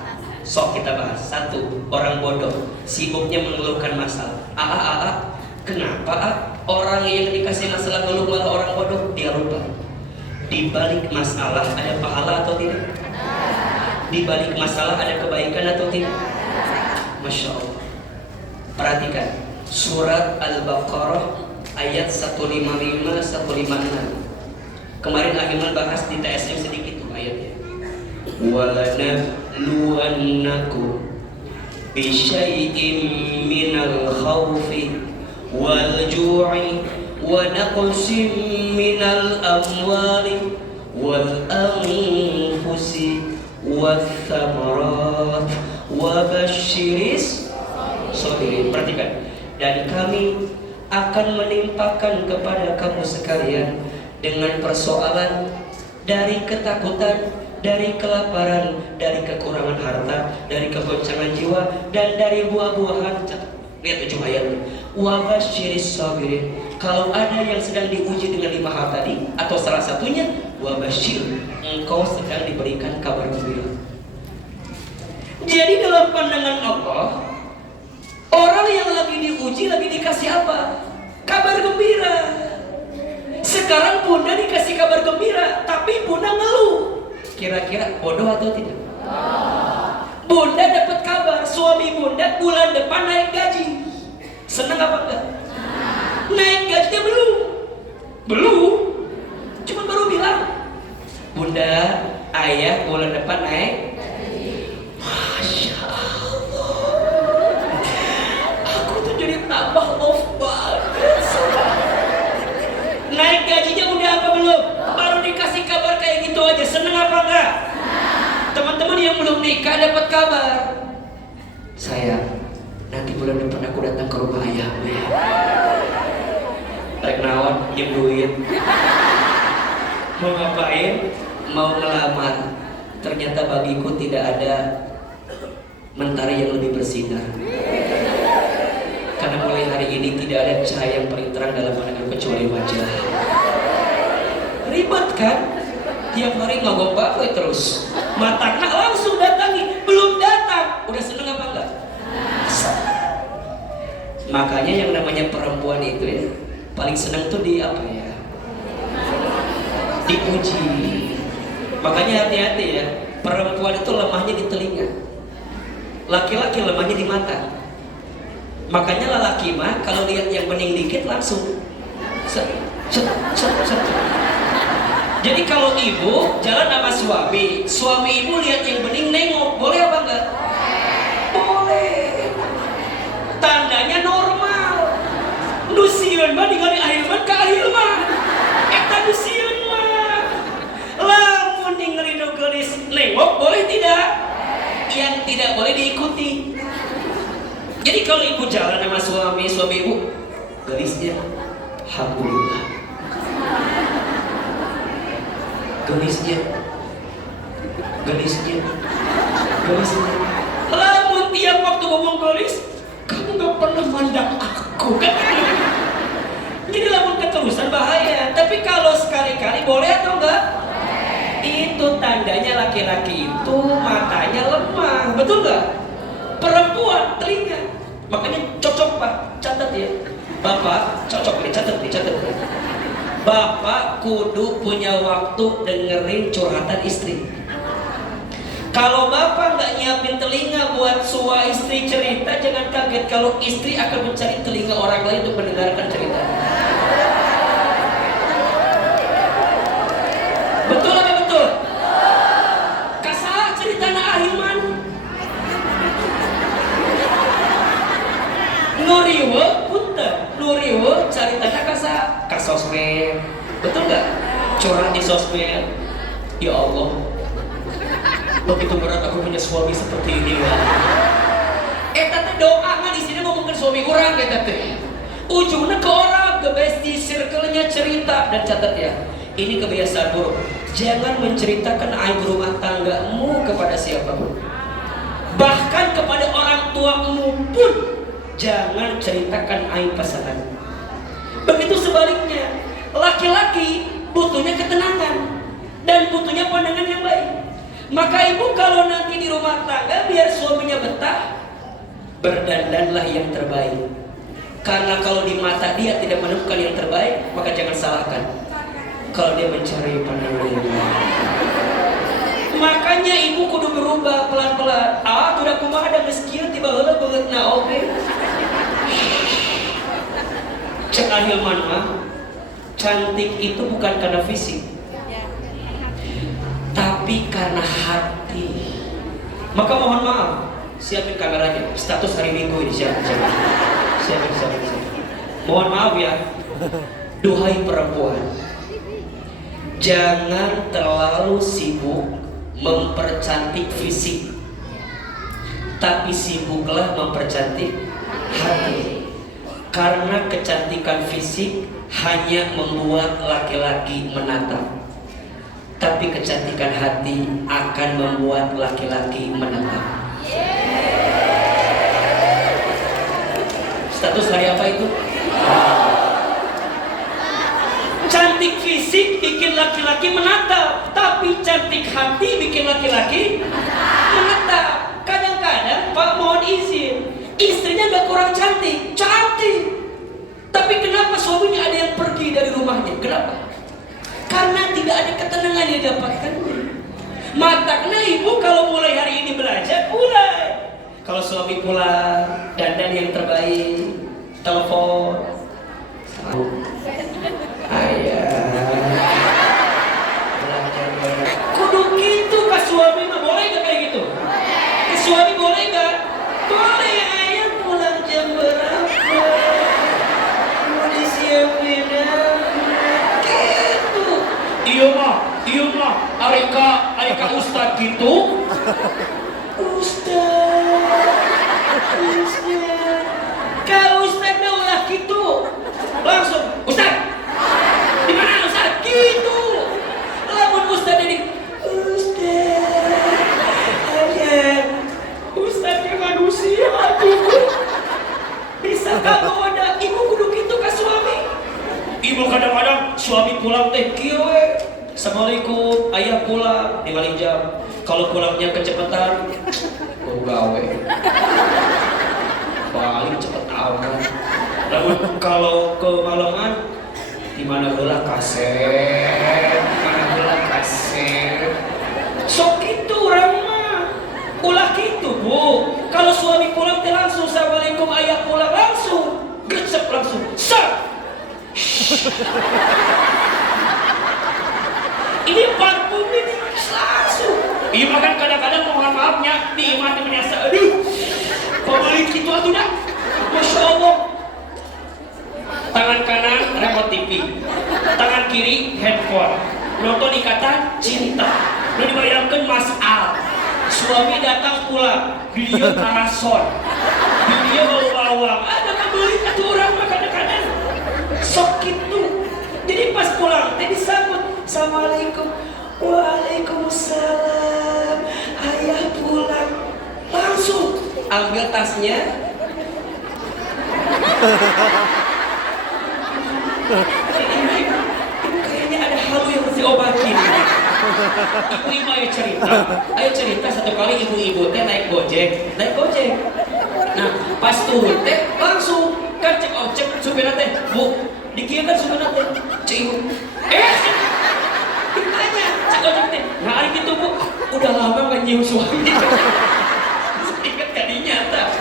Sok kita bahas. 1, orang bodoh sibuknya mengeluhkan masalah. Kenapa orang yang dikasih masalah ngeluh malah orang bodoh? Dia lupa. Di balik masalah ada pahala atau tidak? Di balik masalah ada kebaikan atau tidak? Masya Allah. Perhatikan surat Al-Baqarah ayat 155 156. Kemarin Ahilman bahas di TSM sedikit tuh ayatnya. Walanabluwannakum bisyai'im minal khawfi wal ju'i wa naqsim minal amwali wal anfusi wath thamarat wa basyiris sabirin. Perhatikan, dan kami akan menimpakan kepada kamu sekalian dengan persoalan dari ketakutan, dari kelaparan, dari kekurangan harta, dari kegoncangan jiwa, dan dari buah-buahan. Lihat ujung ayatnya. Wa basyiris sabirin. Kalau ada yang sedang diuji dengan 5 hal tadi, atau salah satunya, wa basyir, engkau sedang diberikan kabar gembira. Jadi dalam pandangan Allah, orang yang lagi diuji lagi dikasih apa? Kabar gembira. Sekarang bunda dikasih kabar gembira, tapi bunda ngeluh. Kira-kira bodoh atau tidak? Bunda dapat kabar suami bunda bulan depan naik gaji. Senang apa enggak? Naik gajinya belum. Cuma baru bilang, bunda, ayah bulan depan naik. Masya Allah, aku tuh jadi tambah love banget sama Ketika dapat kabar, sayang, nanti bulan depan aku datang ke rumah ayahmu ya. Rek naon, njem duit. Mau ngapain? Mau ngelamar. Ternyata bagiku tidak ada mentari yang lebih bersinar. Karena mulai hari ini tidak ada cahaya yang paling terang dalam pandangan kecuali wajah. Ribet kan? Tiap hari ngogok bapak terus. Matanya langsung datangi, belum datang. Udah seneng apa enggak? Makanya yang namanya perempuan itu ya, paling seneng tuh di apa ya? Dipuji. Makanya hati-hati ya, perempuan itu lemahnya di telinga, laki-laki lemahnya di mata. Makanya lelaki mah kalau lihat yang bening dikit langsung set. Jadi kalau ibu jalan sama suami ibu lihat yang bening nengok, boleh apa enggak? Boleh. Tandanya normal. Nusieun mah ningali ahilman ka ahilman. Eta nusieun mah. Lamun ningali nu geulis nengok boleh tidak? Yang tidak boleh diikuti. Jadi kalau ibu jalan sama suami ibu geulisnya alhamdulillah. Gelisnya. Lamun tiap waktu ngomong gelis, kamu gak pernah mandang aku kan? Jadi lamun keterusan bahaya. Tapi kalau sekali-kali boleh atau enggak? Itu tandanya laki-laki itu matanya lemah, betul nggak? Perempuan telinga. Makanya cocok Pak, catat ya. Bapak cocok nih, catat nih. Bapak kudu punya waktu dengerin curhatan istri. Kalau bapak nggak nyiapin telinga buat istri cerita, jangan kaget kalau istri akan mencari telinga orang lain untuk mendengarkan cerita. Betul apa betul? Kasah cerita na ahilman. Nuriwe punten, nuriwe ceritanya ka sosmed. Betul nggak? Curhat di sosmed. Ya Allah, begitu berat aku punya suami seperti ini ya. Teh doa ngan di sini ngomongin suami orang teh. Ujungnya ke orang, ke bestie circle-nya cerita. Dan catat ya, ini kebiasaan buruk. Jangan menceritakan aib rumah tanggamu kepada siapapun. Bahkan kepada orang tuamu pun jangan ceritakan aib pasangan. Begitu sebaliknya, laki-laki butuhnya ketenangan dan butuhnya pandangan yang baik. Maka ibu kalau nanti di rumah tangga biar suaminya betah, berdandanlah yang terbaik. Karena kalau di mata dia tidak menemukan yang terbaik, maka jangan salahkan kalau dia mencari pandangan yang baik. Makanya ibu kudu berubah pelan-pelan. Sudah kumaha ada meskieu tiba heula beungeutna oge. Cek ahilman mah, cantik itu bukan karena fisik, tapi karena hati. Maka mohon maaf, siapin kameranya, status hari Minggu ini siapin. Mohon maaf ya, duhai perempuan, jangan terlalu sibuk mempercantik fisik, tapi sibuklah mempercantik hati. Karena kecantikan fisik hanya membuat laki-laki menatap, tapi kecantikan hati akan membuat laki-laki menatap. Status hari apa itu? Cantik fisik bikin laki-laki menatap, tapi cantik hati bikin laki-laki menatap. Kadang-kadang Pak mohon izin, istrinya gak kurang cantik, tapi kenapa suaminya ada yang pergi dari rumahnya? Kenapa? Karena tidak ada ketenangan yang didapatkan. Makanya ibu kalau mulai hari ini belajar, mulai. Kalau suami pulang, dandan yang terbaik, telepon, ayah, kudu gitu ke suami mah, boleh gak kayak gitu? Ke suami boleh gak? Boleh. Ayah pulang jam berapa? Mau disiapin gitu. Iya mah, Arika Ustad gitu. Ustaz, Kak Ustaz dah ulah gitu. Langsung, Ustaz, di mana Ustaz? Gitu. Lamun Ustaz jadi, Ustaz ke manusia aku. Bisa kamu ada ibu kudu gitu ke suami. Ibu kadang-kadang suami pulang teh kieu we. Assalamualaikum, ayah pulang di balik jam. Kalau pulangnya kecepatan, gawe. Paling cepet aman. Lalu kalau kemalaman, di mana heula kaset, di mana heula kaset. Sok itu urang mah. Ulah gitu, Bu. Kalau suami pulang teh langsung assalamualaikum, ayah pulang langsung. Gecep langsung. Sak. Ini parfum ini langsung. Iya makan kadang-kadang mohon maafnya di imah di menasa. Aduh, pembeli gitu atuh dah. Masya Allah. Tangan kanan remote TV, tangan kiri handphone. Nonton ikatan cinta. Lu dibayangkan Mas Al. Suami datang pulang, video parason, video bau-bawang. Ada pembeli atuh orang makan kadang-kadang. Sok gitu. Jadi pas pulang, tadi disambut, assalamualaikum, waalaikumsalam, ayah pulang, langsung ambil tasnya, kayaknya ada halu yang mesti obatin. Ibu-ibu ayo cerita satu kali ibu-ibu teh naik gojek. Nah pas turun teh langsung kan cek supirnya teh, Bu, dikieu kan supirnya teh, cek ibu, ditanya cek ojek teh, nah hari gitu Bu, udah lama nggak nyium suami. Ingat kadinya ta,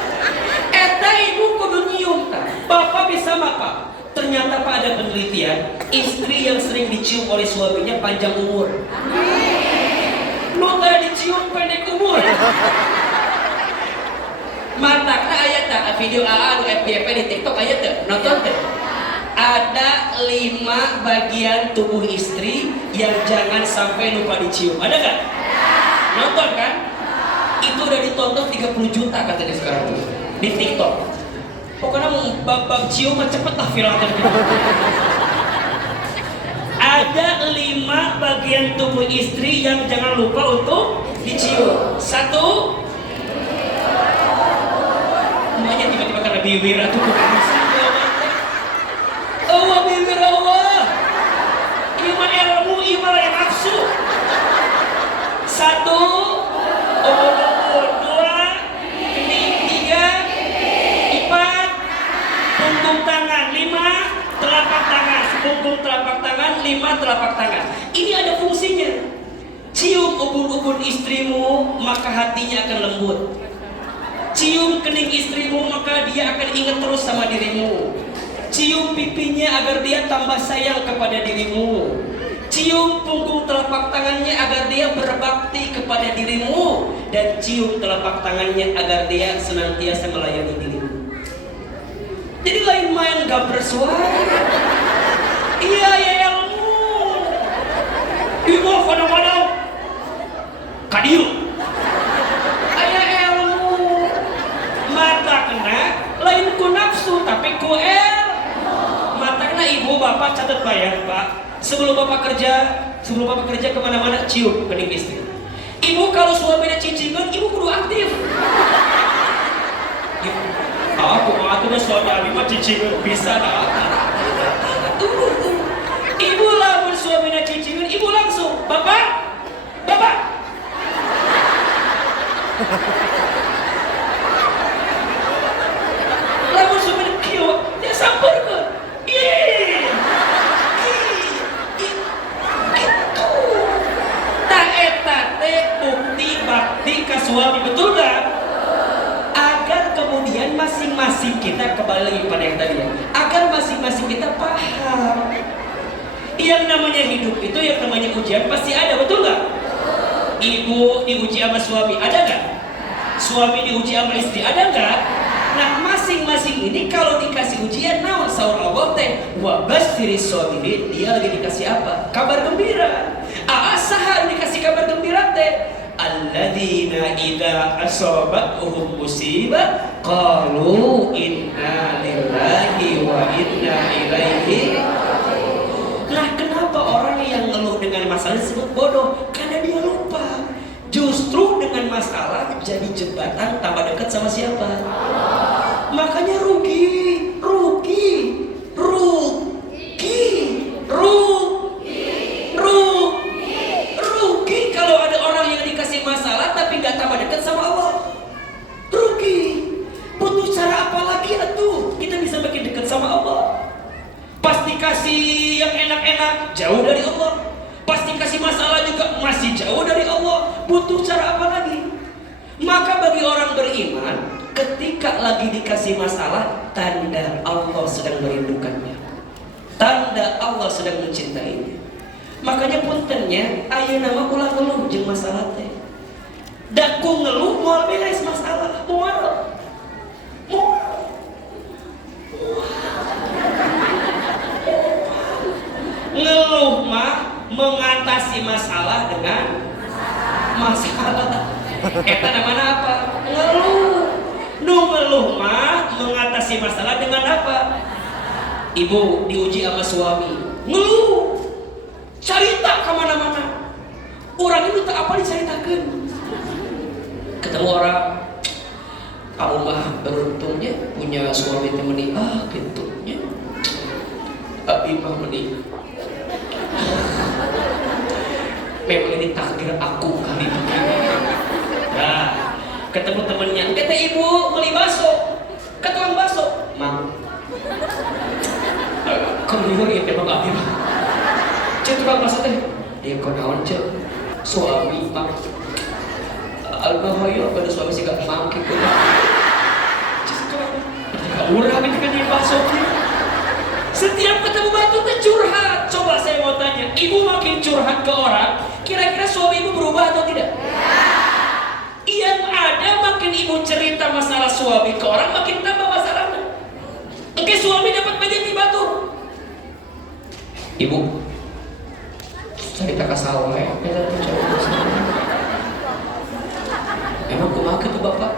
eta ibu kudu nyium ta, bapak bisa apa? Ternyata Pak ada penelitian, istri yang sering dicium oleh suaminya panjang umur. Lu tadi dicium pendek umur. Matakna aya tah video AA anu FYP di TikTok aya teh, nonton teh. Ada 5 bagian tubuh istri yang jangan sampai lupa dicium. Ada nggak? Nonton kan? Itu udah ditonton 30 juta katanya sekarang tuh di TikTok. Pokoknya mau bab cium cepet lah viralnya gitu. Ada 5 bagian tubuh istri yang jangan lupa untuk dicium. 1, namanya tiba-tiba karena bibir atau bisa. Allah bibir Allah. Ima ilmu, ima yang nafsu. 1, umur 2, kening 3, 4, punggung tangan 5, telapak tangan, punggung telapak tangan 5, telapak tangan. Ini ada fungsinya. Cium ubun-ubun istrimu, maka hatinya akan lembut. Cium kening istrimu, maka dia akan ingat terus sama dirimu. Cium pipinya agar dia tambah sayang kepada dirimu. Cium punggung telapak tangannya agar dia berbakti kepada dirimu. Dan cium telapak tangannya agar dia senantiasa melayani dirimu. Jadi lain main gambar suara. Iya ya ilmu. Ibu kadang-kadang kadiu. Ayah ilmu. Mata kena lain ku nafsu tapi ku mata kena ibu bapak catat bayar Pak. Sebelum bapak kerja kemana-mana cium kening istri. Ibu kalau suaminya cicingan ibu kudu aktif. Aku mah tuh suami mah cicingan bisa dah. Ibu lamun suaminya cicingan ibu langsung bapak. Lamun suaminya kieu dia sampeurkeun. Bukti bakti ke suami, betul gak? Agar kemudian masing-masing kita kembali lagi pada yang tadi ya, agar masing-masing kita paham yang namanya hidup itu, yang namanya ujian pasti ada, betul gak? Ibu diuji sama suami, ada gak? Suami diuji sama istri, ada gak? Nah masing-masing ini kalau dikasih ujian, naon saur Allah teh wa basyiris sabirin, dia lagi dikasih apa? Kabar gembira. Saha dikasih kabar gembira teh alladzi alladzina idza asabatuhum musibah qalu inna lillahi wa inna ilaihi. Nah, kenapa orang yang ngeluh dengan masalah disebut bodoh? Karena dia lupa. Justru dengan masalah jadi jembatan tambah dekat sama siapa? Allah. Makanya rugi kalau ada orang yang dikasih masalah tapi nggak tambah dekat sama Allah. Rugi. Butuh cara apa lagi atuh kita bisa makin dekat sama Allah? Pasti kasih yang enak-enak jauh dari Allah. Pasti kasih masalah juga masih jauh dari Allah. Butuh cara apa lagi? Maka bagi orang beriman, ketika lagi dikasih masalah, tanda Allah sedang merindukannya, tanda Allah sedang mencintainya. Makanya puntennya ayeuna nama ulah ngeluh jeung masalah teh. Da ku ngeluh moal beres masalah, moal. Ngeluh mah mengatasi masalah dengan masalah. Eta namanya apa? Ngeluh. Nu ngeluh mah mengatasi masalah dengan apa? Ibu diuji sama suami, ngeluh, cerita kemana-mana. Orang itu tak apa diceritakan. Ketemu orang, kamu mah beruntungnya punya suami temani. Gitunya abi mah menikah. Memang ini takdir aku kali ini. Nah, ketemu temennya, kata ibu beli bakso, ke tukang bakso, mang. Keliru ya memang abi mah. Cek tukang bakso teh, dia kau naon cek, suami mang. Alhamdulillah pada suami sih gak mang gitu. Cek tukang, murah ini kan dia bakso. Setiap ketemu batu teh curhat. Coba saya mau tanya, ibu makin curhat ke orang, kira-kira suami ibu berubah atau tidak? Yang ada makin ibu cerita masalah suami ke orang, makin tambah masalahnya. Oke, suami dapat banyak di batu. Ibu, cerita ke sawah ya. Emang kumaha tuh bapak?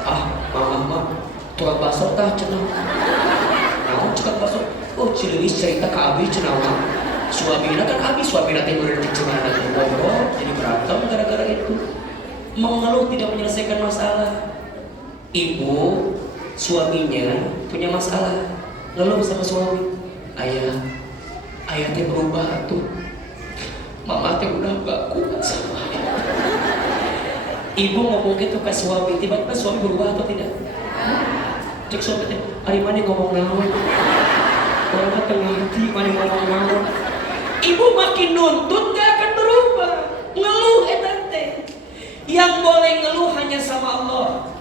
Mama, tukang bakso tah cenah. Naon tukang bakso? Oh, Cilenis cerita ke abi cenah. Suamina kan abi, suamina teh udah dicurana ngobrol, jadi berantem gara-gara itu. Mengeluh tidak menyelesaikan masalah. Ibu, suaminya punya masalah, ngeluh sama suami. Ayah teh berubah tuh. Mama teh udah gak kuat sama ayah. Ibu ngomong gitu ke suami, tiba-tiba suami berubah atau tidak? Cek suami teh, hari mana ngomong naon? Orang tengah hati, mana ngomong naon? Ibu makin nuntut gak akan berubah. Ngeluh teh. Yang boleh ngeluh hanya sama Allah.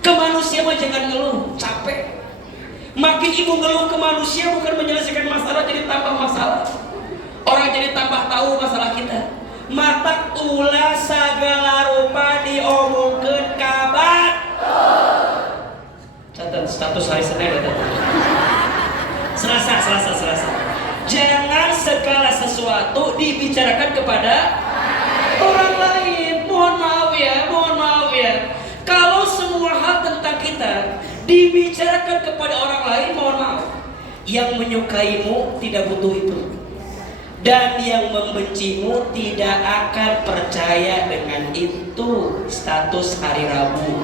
Ke manusia mah jangan ngeluh, capek. Makin ibu ngeluh ke manusia bukan menyelesaikan masalah, jadi tambah masalah. Orang jadi tambah tahu masalah kita. Matak ulah sagala rupa diomongkeun kabat. Catat status hari Senin ada. Selasa. Jangan segala sesuatu dibicarakan kepada orang lain. Mohon maaf ya. Kalau semua hal tentang kita dibicarakan kepada orang lain, mohon maaf. Yang menyukaimu tidak butuh itu. Dan yang membencimu tidak akan percaya dengan itu. Status hari Rabu.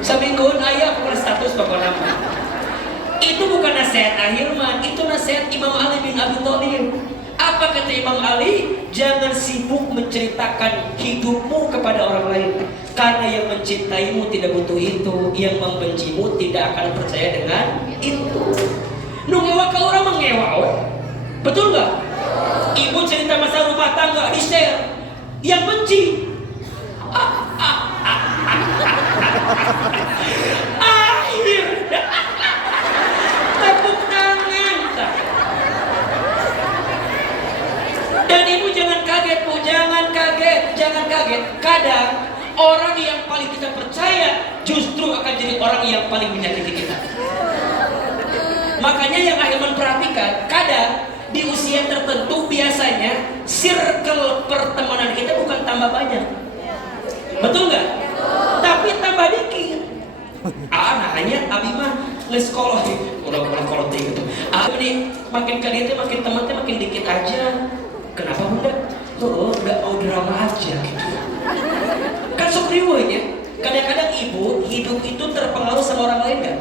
Semingguan ayah punya status pokoknya. Itu bukan nasihat Ahilman, itu nasihat Imam Ali bin Abi Thalib. Apa kata Imam Ali? Jangan sibuk menceritakan hidupmu kepada orang lain, karena yang mencintaimu tidak butuh itu, yang membencimu tidak akan percaya dengan itu. Nu ngewa ke orang mengewa, betul nggak? Ibu cerita masa rumah tangga di share, yang benci. Akhirnya tepuk tangan. Dan ibu jangan kaget, Bu, jangan kaget. Kadang orang yang paling kita percaya justru akan jadi orang yang paling menyakiti kita. Makanya yang Ahilman perhatikan, kadang di usia tertentu biasanya circle pertemanan kita bukan tambah tambah banyak. Betul nggak? Tapi tambah dikit. Nanya abi mah geus kolot, udah kolot gitu. Ini makin kali itu makin teman makin dikit aja. Kenapa bunda? Udah mau drama aja gitu. Kan sok riweuh ya. Kadang-kadang ibu hidup itu terpengaruh sama orang lain nggak?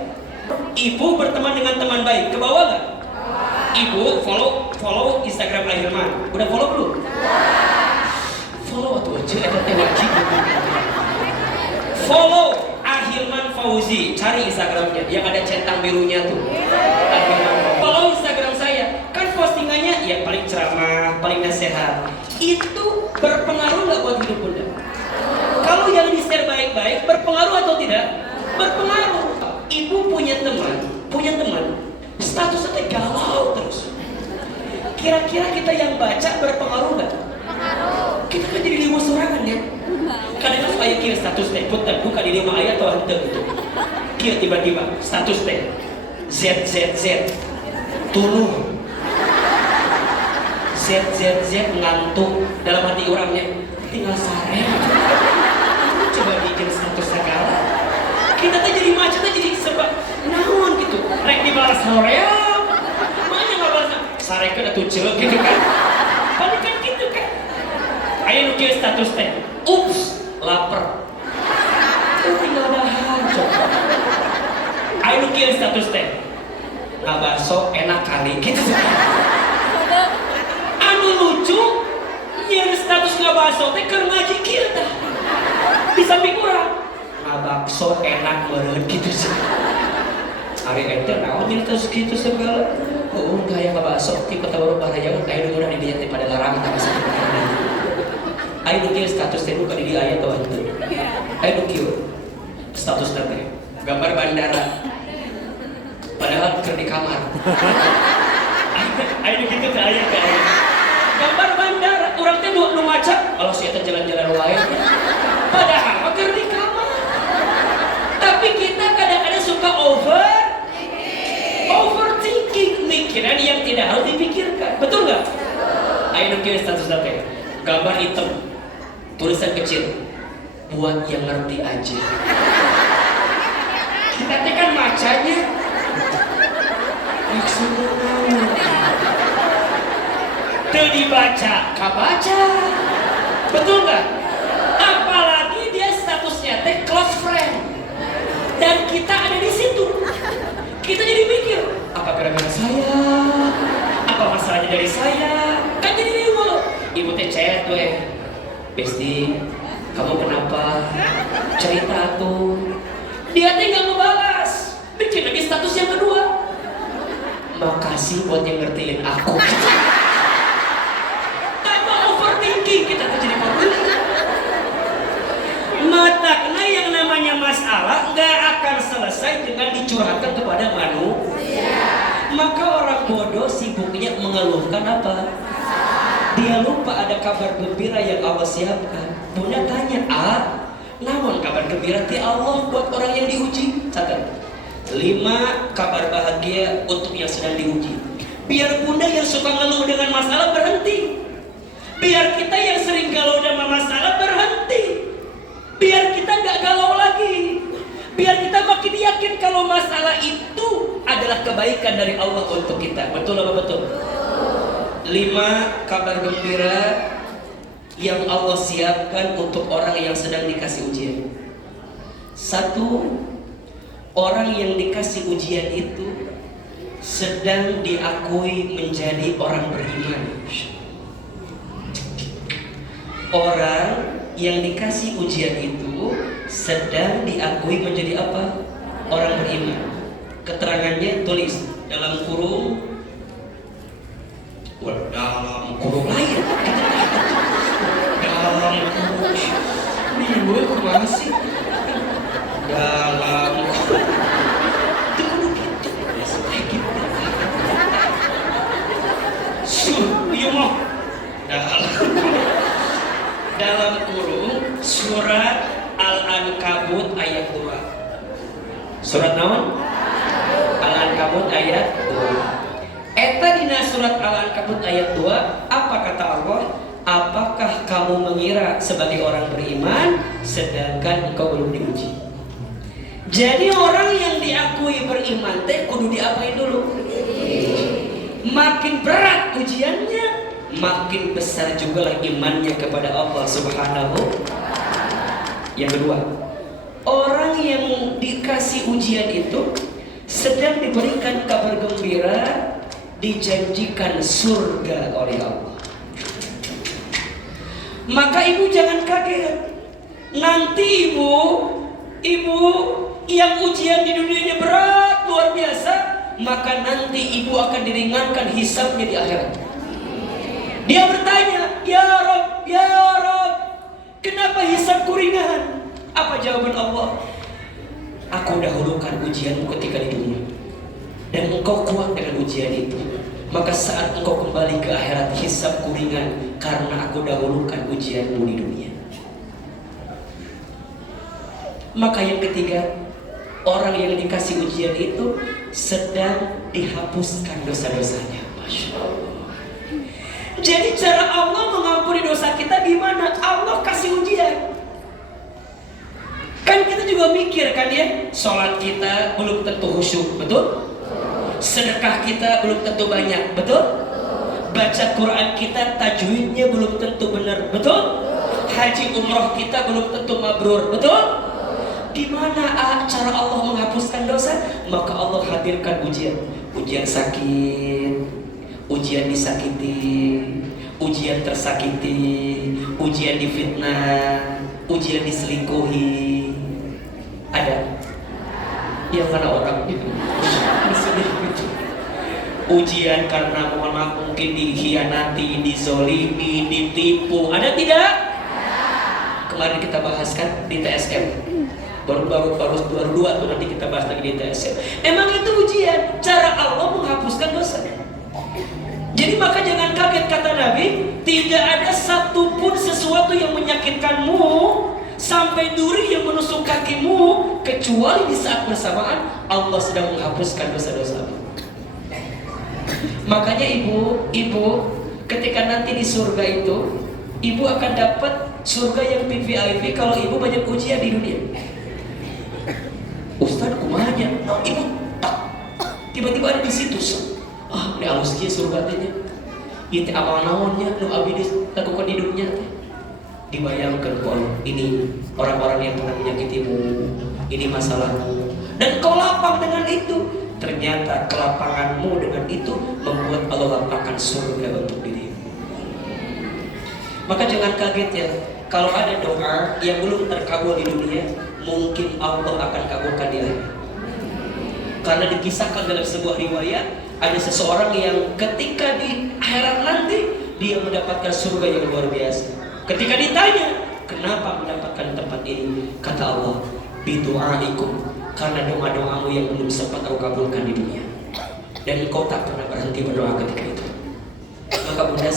Ibu berteman dengan teman baik, ke bawah nggak? Ibu follow Instagram Ahilman. Udah follow belum? Follow tuh aja, ada wajib. Follow Ahilman Fauzi, cari Instagramnya yang ada centang birunya tuh. Follow Instagram saya, kan postingannya ya paling ceramah, paling nasihat. Itu berpengaruh nggak buat hidup bunda? Kalau yang di-share baik-baik, berpengaruh atau tidak? Berpengaruh. Ibu punya teman, statusnya galau terus. Kira-kira kita yang baca berpengaruh nggak? Berpengaruh. Kita kan jadi lima sorangan ya. Kadang-kadang supaya kira status teh, buka di 5 ayat atau hante gitu. Kira tiba-tiba status teh, ZZZ, tuluh. ZZZ ngantuk dalam hati orangnya, tinggal sare. Coba bikin status segala. Kita tuh jadi macet tuh jadi sebab naon gitu. Rek dibalas hoream. Makanya nggak balas sare kan atuh ceuk gitu kan. Paling kan gitu kan. Ayo nu kieu status teh. Ups, lapar. Tinggal dahan coba. Ayo nu kieu status teh. Ngabaso enak kali gitu. Anu lucu nyeun status ngabaso teh keur ngaji kieu tah. Di samping urang bakso enak meureun gitu sih. Ari ente naon nyerita segitu segala. Kayak bakso tipe tahu bahaya kayak udah di dia pada larang tak bisa. Ayo kieu status teh buka di aya tuh henteu. Ayo kieu status teh gambar bandara. Padahal keur di kamar. Ayo gitu teh aya kayak gambar bandara urang teh nu maca kalau sia teh jalan-jalan wae. Padahal keur di kamar. Tapi kita kadang-kadang suka overthinking, mikiran yang tidak harus dipikirkan. Betul nggak? Ayo kieu status teh gambar hitam, tulisan kecil, buat yang ngerti aja. Kita teh kan macanya maksudnya teu dibaca, kabaca. Betul nggak? Apalagi dia statusnya teh close friend. Dan kita ada di situ. Kita jadi mikir, apa gara-gara saya? Apa masalahnya dari saya? Kan jadi riweuh. Ibu teh chat we. Besti, kamu kenapa? Cerita tuh. Dia teh enggak ngebalas. Bikin lagi status yang kedua. Makasih buat yang ngertiin aku. Tambah overthinking kita tuh jadi problem. Matakna yang namanya masalah nggak akan selesai dengan dicurhatkan kepada manusia. Maka orang bodoh sibuknya mengeluhkan apa? Dia lupa ada kabar gembira yang Allah siapkan. Bunda tanya, namun kabar gembira ti Allah buat orang yang diuji. Catat 5 kabar bahagia untuk yang sedang diuji. Biar bunda yang suka ngeluh dengan masalah berhenti. Biar kita yang sering galau dengan masalah berhenti. Biar kita nggak galau lagi. Biar kita makin yakin kalau masalah itu adalah kebaikan dari Allah untuk kita. Betul apa betul? 5 kabar gembira yang Allah siapkan untuk orang yang sedang dikasih ujian. 1, orang yang dikasih ujian itu sedang diakui menjadi orang beriman. Orang yang dikasih ujian itu sedang diakui menjadi apa? Orang beriman. Keterangannya tulis dalam kurung lain. Dalam kurung. Ini gue kemana sih? Dalam kurung. Itu kudu gitu. Iya mau. Dalam kurung surat Al-Ankabut ayat 2. Surat naon? Al-Ankabut ayat 2. Eta dina surat Al-Ankabut ayat 2, apa kata Allah? apakah kamu mengira sebagai orang beriman sedangkan engkau belum diuji? Jadi orang yang diakui beriman teh kudu diapain dulu? Makin berat ujiannya, makin besar juga lah imannya kepada Allah Subhanahu. Yang kedua, orang yang dikasih ujian itu sedang diberikan kabar gembira, dijanjikan surga oleh Allah. Maka ibu jangan kaget. Nanti ibu yang ujian di dunianya berat luar biasa, maka nanti ibu akan diringankan hisabnya di akhirat. Dia bertanya, ya Rob, kenapa hisabku ringan? Apa jawaban Allah? Aku dahulukan ujianmu ketika di dunia, dan engkau kuat dengan ujian itu. Maka saat engkau kembali ke akhirat, hisabku ringan karena aku dahulukan ujianmu di dunia. Maka yang ketiga, orang yang dikasih ujian itu sedang dihapuskan dosa-dosanya. Masya Allah. Jadi cara Allah mengampuni dosa kita gimana? Allah kasih ujian. Kan kita juga mikir kan ya, sholat kita belum tentu khusyuk, betul? Sedekah kita belum tentu banyak, betul? Baca Quran kita tajwidnya belum tentu benar, betul? Haji umroh kita belum tentu mabrur, betul? Gimana cara Allah menghapuskan dosa? Maka Allah hadirkan ujian. Ujian sakit, ujian disakiti, ujian tersakiti, ujian difitnah, ujian diselingkuhi. Ada? Yang mana orang itu? Ujian karena mohon maaf mungkin dikhianati, dizolimi, ditipu. Ada tidak? Kemarin kita bahaskan di TSM. Baru 2 tuh nanti kita bahas lagi di TSM. Emang itu ujian, cara Allah menghapuskan dosa. Jadi maka jangan kaget, kata Nabi, tidak ada satupun sesuatu yang menyakitkanmu sampai duri yang menusuk kakimu, kecuali di saat bersamaan Allah sedang menghapuskan dosa-dosamu. Makanya ibu ketika nanti di surga itu, ibu akan dapat surga yang VIP kalau ibu banyak ujian di dunia. Ustaz kumanya, no, ibu tak tiba-tiba ada di situ. Ini halus dia surga tanya. Itu amal naonnya, nu abdi lakukan di dunia. Dibayangkan kalau ini orang-orang yang pernah menyakitimu, ini masalahmu, dan kau lapang dengan itu. Ternyata kelapanganmu dengan itu membuat Allah lapangkan surga untuk dirimu. Maka jangan kaget ya, kalau ada doa yang belum terkabul di dunia, mungkin Allah akan kabulkan dia. Karena dikisahkan dalam sebuah riwayat, ada seseorang yang ketika di akhirat nanti dia mendapatkan surga yang luar biasa. Ketika ditanya, kenapa mendapatkan tempat ini? Kata Allah, bidu'aikum, karena doa-doamu yang belum sempat aku kabulkan di dunia, dan engkau tak pernah berhenti berdoa ketika itu. Maka bunda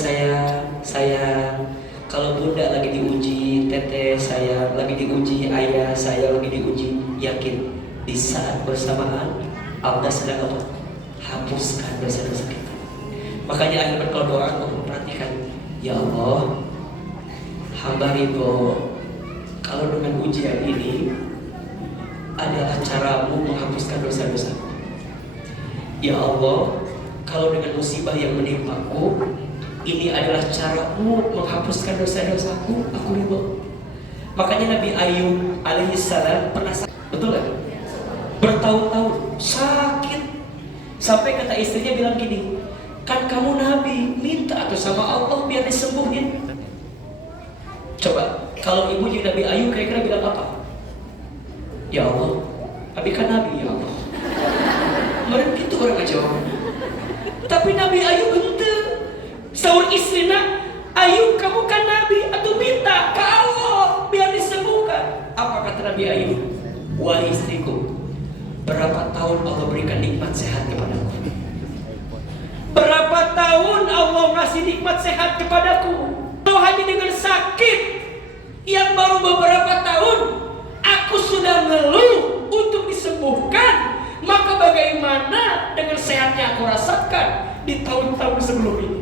sayang, kalau bunda lagi diuji, teteh saya lagi diuji, ayah saya lagi diuji, yakin di saat bersamaan Allah sedang apa? Hapuskan dosa-dosa kita. Makanya akhirnya kalau doa aku perhatikan, ya Allah, hamba ridho kalau dengan ujian ini adalah caramu menghapuskan dosa-dosa. Ya Allah, kalau dengan musibah yang menimpaku ini adalah caramu menghapuskan dosa-dosaku, aku ridho. Makanya Nabi Ayub alaihissalam pernah sakit, betul kan? Bertahun-tahun sakit, sampai kata istrinya bilang gini, kan kamu Nabi, minta atau sama Allah biar disembuhin. Coba kalau ibu jadi Nabi Ayub kira-kira bilang apa? Ya Allah, Nabi kan Nabi, ya Allah. Mereka itu orang ngejawab. Tapi Nabi Ayub ente, sahur istrina, Ayub kamu kan Nabi, atau minta ke Allah biar disembuhkan. Apa kata Nabi Ayub? Wahai istriku, berapa tahun Allah berikan nikmat sehat kepadaku? Berapa tahun Allah ngasih nikmat sehat kepadaku? Kalau hanya dengan sakit yang baru beberapa tahun aku sudah ngeluh untuk disembuhkan, maka bagaimana dengan sehatnya aku rasakan di tahun-tahun sebelum ini?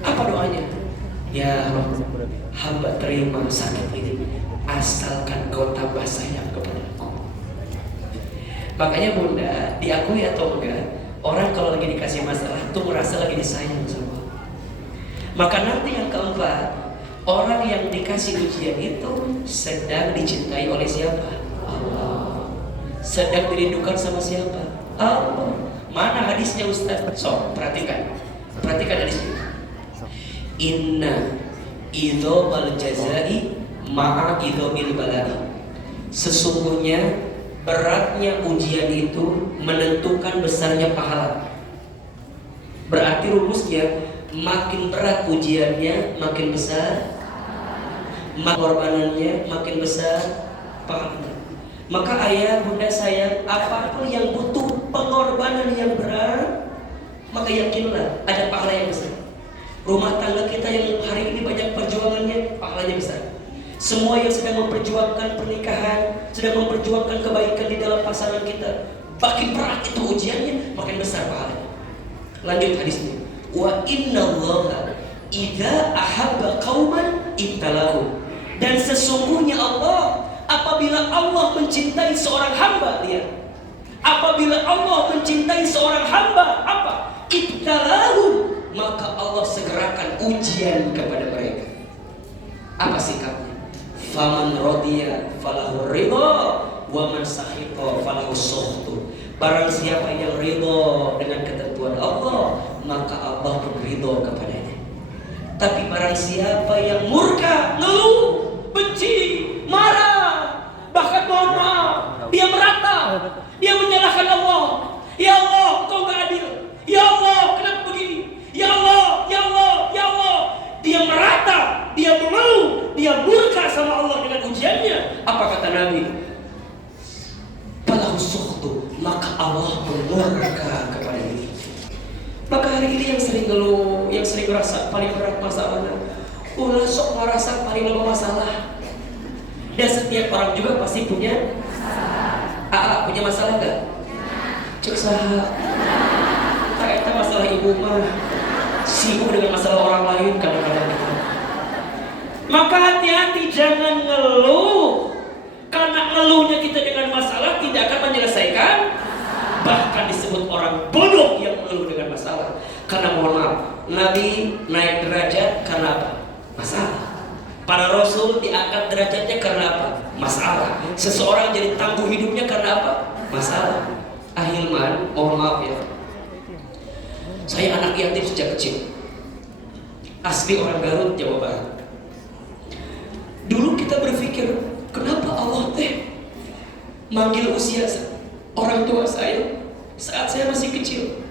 Apa doanya? Ya Rob, hamba terima sakit ini, asalkan kau tambah sayang kepadaku. Makanya bunda, diakui atau enggak, orang kalau lagi dikasih masalah tuh merasa lagi disayang sama Allah. Maka nanti yang keempat, orang yang dikasih ujian itu sedang dicintai oleh siapa? Allah. Sedang dirindukan sama siapa? Allah. Mana hadisnya Ustaz? So, perhatikan hadisnya. Inna idhomal jazai ma'a idhomil balai. Sesungguhnya beratnya ujian itu menentukan besarnya pahala. Berarti rumusnya, makin berat ujiannya makin besar pengorbanannya, makin besar pahalanya. Maka ayah bunda sayang, apapun yang butuh pengorbanan yang berat, maka yakinlah ada pahala yang besar. Rumah tangga kita yang hari ini banyak perjuangannya, pahalanya besar. Semua yang sedang memperjuangkan pernikahan, sedang memperjuangkan kebaikan di dalam pasangan kita, makin berat itu ujiannya, makin besar pahalanya. Lanjut hadisnya. Wa innallaha idza ahabba qauman ibtalahum. Dan sesungguhnya Allah, apabila Allah mencintai seorang hamba, lihat. Apabila Allah mencintai seorang hamba, apa? Ibtalahum. Maka Allah segerakan ujian kepada mereka. Apa sikapnya? Faman radiya falahu ridha wa man sakhita falahu sukhtu. Barang siapa yang ridha dengan ketentuan Allah, maka Allah pun ridha kepadanya. Tapi barang siapa yang murka, ngeluh, benci, marah, bahkan mohon maaf, dia meratap, dia menyalahkan Allah. Ya Allah, Engkau gak adil. Ya Allah, kenapa begini? Ya Allah, ya Allah, ya Allah. Dia meratap, dia mengeluh, dia murka sama Allah dengan ujiannya. Apa kata Nabi? Falahu sukhtu, maka Allah murka kepada dia. Maka hari ini yang sering ngeluh, yang sering merasa paling berat masalahnya, ulah sok merasa paling lama masalah. Dan setiap orang juga pasti punya masalah. Punya masalah gak? Cek saha. Kayaknya masalah ibu mah sibuk dengan masalah orang lain kadang-kadang. Maka hati-hati, jangan ngeluh. Karena ngeluhnya kita dengan masalah tidak akan menyelesaikan. Bahkan disebut orang bodoh yang mengeluh dengan masalah. Karena mohon maaf, Nabi naik derajat karena apa? Masalah. Para Rasul diangkat derajatnya karena apa? Masalah. Seseorang jadi tangguh hidupnya karena apa? Masalah. Ahilman, mohon maaf ya, saya anak yatim sejak kecil. Asli orang Garut, Jawa Barat. Dulu kita berpikir, kenapa Allah manggil usia orang tua saya saat saya masih kecil,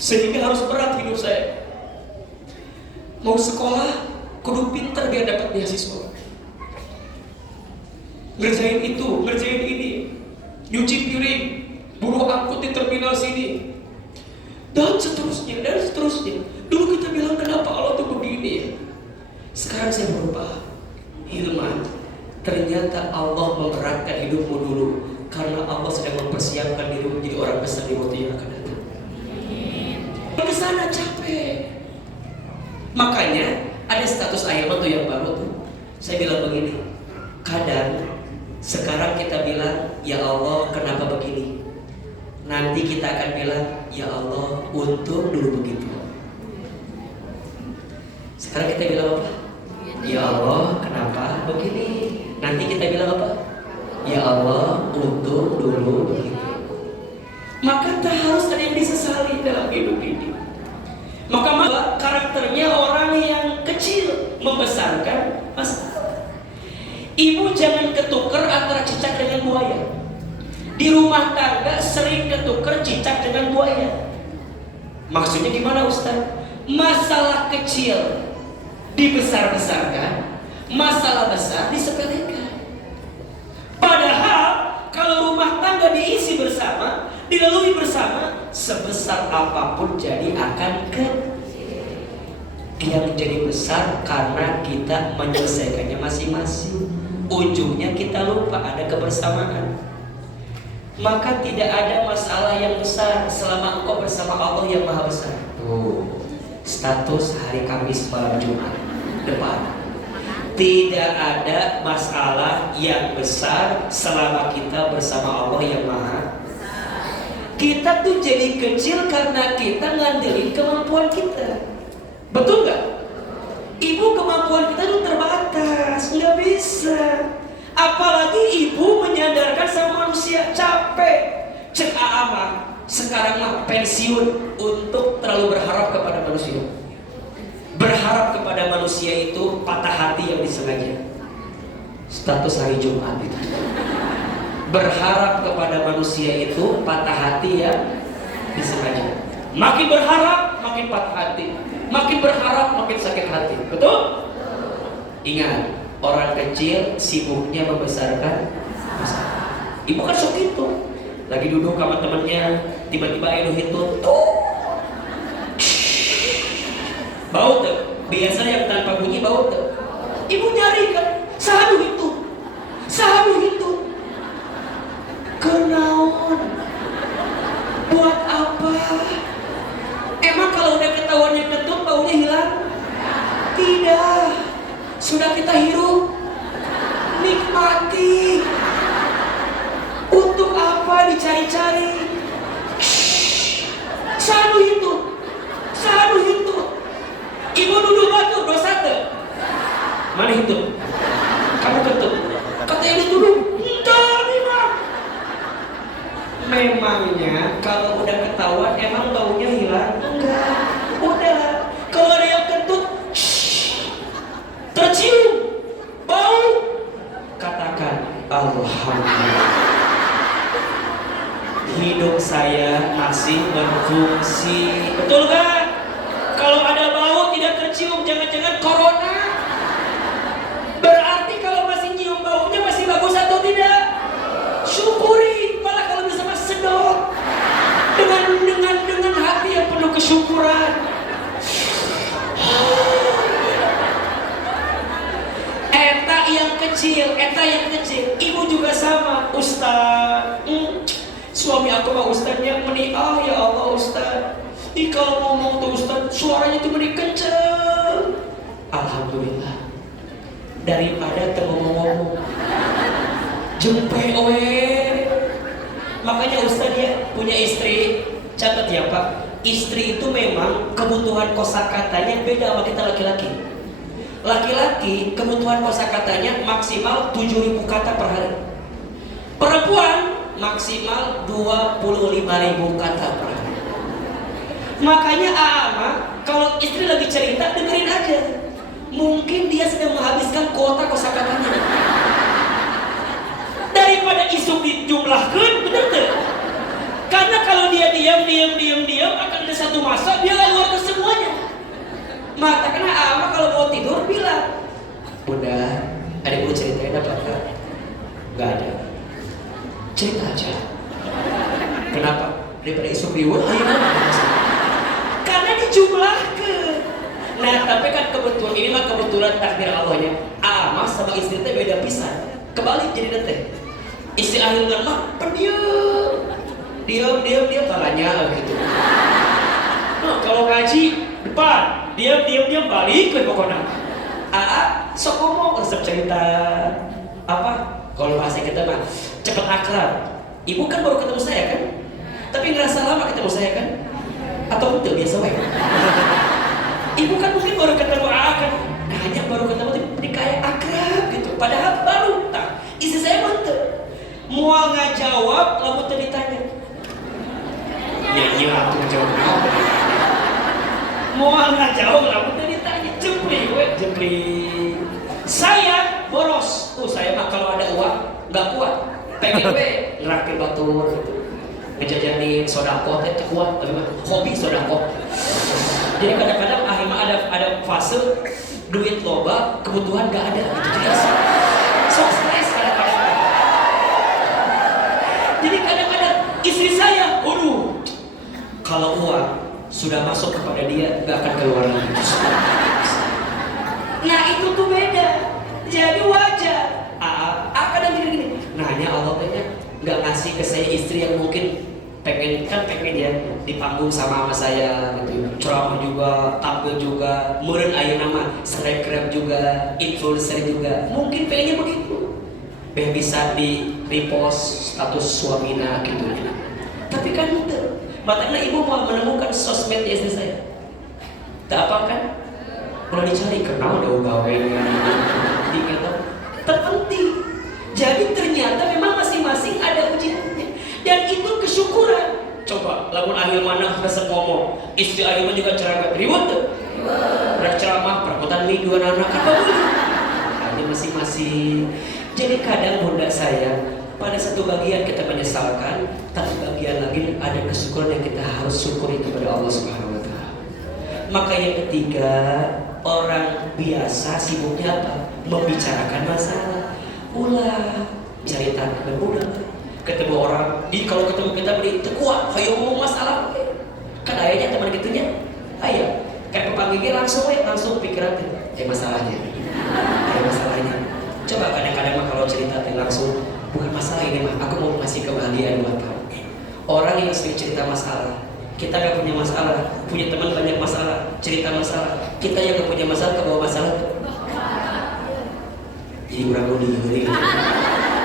sehingga harus berat hidup saya. Mau sekolah, kudu pintar biar dapat beasiswa. Ngerjain itu, ngerjain ini, nyuci piring, buruh angkut di terminal sini, dan seterusnya, dan seterusnya. Dulu kita bilang, kenapa Allah tuh begini ya? Sekarang saya berubah. Hilman, ternyata Allah memberatkan hidupmu dulu karena Allah sedang mempersiapkan dirimu menjadi orang besar di waktu yang akan datang. Ke sana capek. Makanya ada status Ahilman tuh yang baru tuh. Saya bilang begini, kadang sekarang kita bilang, ya Allah kenapa begini? Nanti kita akan bilang, ya Allah untung dulu begitu. Sekarang kita bilang apa? Ya Allah kenapa begini? Nanti kita bilang apa? Ya Allah untung dulu begitu. Maka tak harus ada yang disesali dalam hidup ini. Maka karakternya orang yang kecil membesarkan masalah. Ibu jangan ketukar antara cicak dengan buaya. Di rumah tangga sering ketukar cicak dengan buaya. Maksudnya gimana Ustaz? Masalah kecil dibesar-besarkan, masalah besar disepelekan. Padahal kalau rumah tangga diisi bersama, dilalui bersama, sebesar apapun jadi akan kecil. Dia menjadi besar karena kita menyelesaikannya masing-masing. Ujungnya kita lupa ada kebersamaan. Maka tidak ada masalah yang besar selama engkau bersama Allah yang Maha Besar. Tuh, status hari Kamis malam Jumat. depan. Tidak ada masalah yang besar selama kita bersama Allah yang Maha. Kita tuh jadi kecil karena kita ngandelin kemampuan kita. Betul nggak? Ibu, kemampuan kita tuh terbatas, nggak bisa. Apalagi ibu menyadarkan sama manusia, capek. Cek Aama, sekarang mah pensiun untuk terlalu berharap kepada manusia. Berharap kepada manusia itu patah hati yang disengaja. Status hari Jumat itu. Berharap kepada manusia itu patah hati yang disengaja. Makin berharap makin patah hati, makin berharap makin sakit hati. Betul? Ingat, orang kecil sibuknya membesarkan masalah. Ibu kan sok itu. Lagi duduk sama temennya, tiba-tiba Edo hitut tuh. Bau tuh, biasa yang tanpa bunyi bau tuh. Ibu nyari kan, sahabu itu, kenaon, buat apa? Emang kalau udah ketahuan yang kentut baunya hilang? Tidak, sudah kita hirup, nikmati. Untuk apa dicari-cari? Sahabu itu. Ibu duduk batu, dosa tuh. Mana itu? Kamu kentut. Kata ini dulu. Enggak, memangnya kalau udah ketahuan emang baunya hilang? Enggak. Udah. Kalau ada yang kentut, tercium bau, katakan alhamdulillah. Hidup saya masih berfungsi. Betul kan? Kalau ada bau tidak tercium, jangan-jangan corona. Berarti kalau masih nyium baunya masih bagus atau tidak? Syukuri, malah kalau bisa mas sedot dengan hati yang penuh kesyukuran. Eta yang kecil. Ibu juga sama, Ustaz. Suami aku mah ustaznya meni, ya Allah Ustaz. Kalau ngomong tuh Ustaz, suaranya tuh meni kenceng. Alhamdulillah. Daripada ngomong-ngomong. Jempe oe. Makanya Ustaz ya punya istri. Catat ya Pak. Istri itu memang kebutuhan kosakatanya beda sama kita laki-laki. Laki-laki kebutuhan kosakatanya maksimal 7.000 kata per hari. Perempuan maksimal 25.000 kata per hari. Makanya Ama kalau istri lagi cerita dengerin aja. Mungkin dia sedang menghabiskan kuota kosakatanya. Daripada isuk dijumlahkan, bener tuh. Karena kalau dia diam akan ada satu masa dia keluar semuanya. Maka karena Ama kalau mau tidur bilang, Bunda, ada yang mau ceritain apa enggak? Enggak ada. Cerita aja. Kenapa? Daripada isuk riweuh karena dijumlahkan. Nah, tapi kan kebetulan ini mah kebetulan takdir Allahnya. Ama sama istri teh beda pisan. Kebalik jadi teh. Istri akhirnya mah diam kalanya gitu. Nah, kalau ngaji depan, diam balik ke pokoknya. Sok ngomong resep cerita apa? Kalau bahasa kita mah cepet akrab. Ibu kan baru ketemu saya kan? Tapi ngerasa lama ketemu saya kan? Atau betul biasa wae? Ibu kan mungkin baru ketemu kan? Nah, hanya baru ketemu tapi kayak akrab gitu. Padahal baru tak. Istri saya mantep. Mual ngajawab, lalu tadi ditanya. Ya, aku ngejawab. Mual ngajawab, lalu tadi ditanya. Jempli. Saya boros. Saya mah kalau ada uang nggak kuat. Pengen ngerakit batur gitu. Ngejajanin sodako teh kuat, tapi mah hobi sodako. Jadi kadang-kadang ada fase duit loba, kebutuhan nggak ada gitu. Jadi so stres kadang-kadang. Jadi kadang-kadang istri saya, kalau uang sudah masuk kepada dia nggak akan keluar lagi. Nah itu tuh beda. Jadi wajar. Kadang gini. Nanya Allah tanya nggak ngasih ke saya istri yang mungkin pengen ya di panggung sama saya gitu, ceramah juga, tampil juga, meureun aya nama selebgram juga, influencer juga, mungkin pengennya begitu, bisa di repost status suamina gitu. Tapi kan itu, makanya ibu mau menemukan sosmed di istri saya, tak apa kan? Kalau dicari kenal ada ugawenya, gitu, terpenting. Jadi ternyata memang masing-masing ada ujiannya, dan itu kesyukuran. Coba, lamun akhir mana resep ngomong, istri akhirnya juga ceramah, ribut tuh. Udah ceramah, perkutan mie dua anak, kan bagus. Ada masing-masing. Jadi kadang bunda saya, pada satu bagian kita menyesalkan, tapi bagian lagi ada kesyukuran yang kita harus syukuri kepada Allah Subhanahu Wa Taala. Maka yang ketiga, orang biasa sibuknya apa? Membicarakan masalah. Ulah ceritakan udah. Ketemu orang, kalau ketemu kita beri tekuat, ayo ngomong masalah. Kan ayahnya teman gitunya, ayo, kayak pepanggilnya langsung pikiran masalahnya, masalahnya. Coba kadang-kadang mah kalau cerita langsung, bukan masalah ini mah, aku mau ngasih kebahagiaan buat kamu. Orang yang sering cerita masalah, kita gak punya masalah, punya teman banyak masalah, cerita masalah, kita yang gak punya masalah kebawa masalah. Jadi kurang ngeri.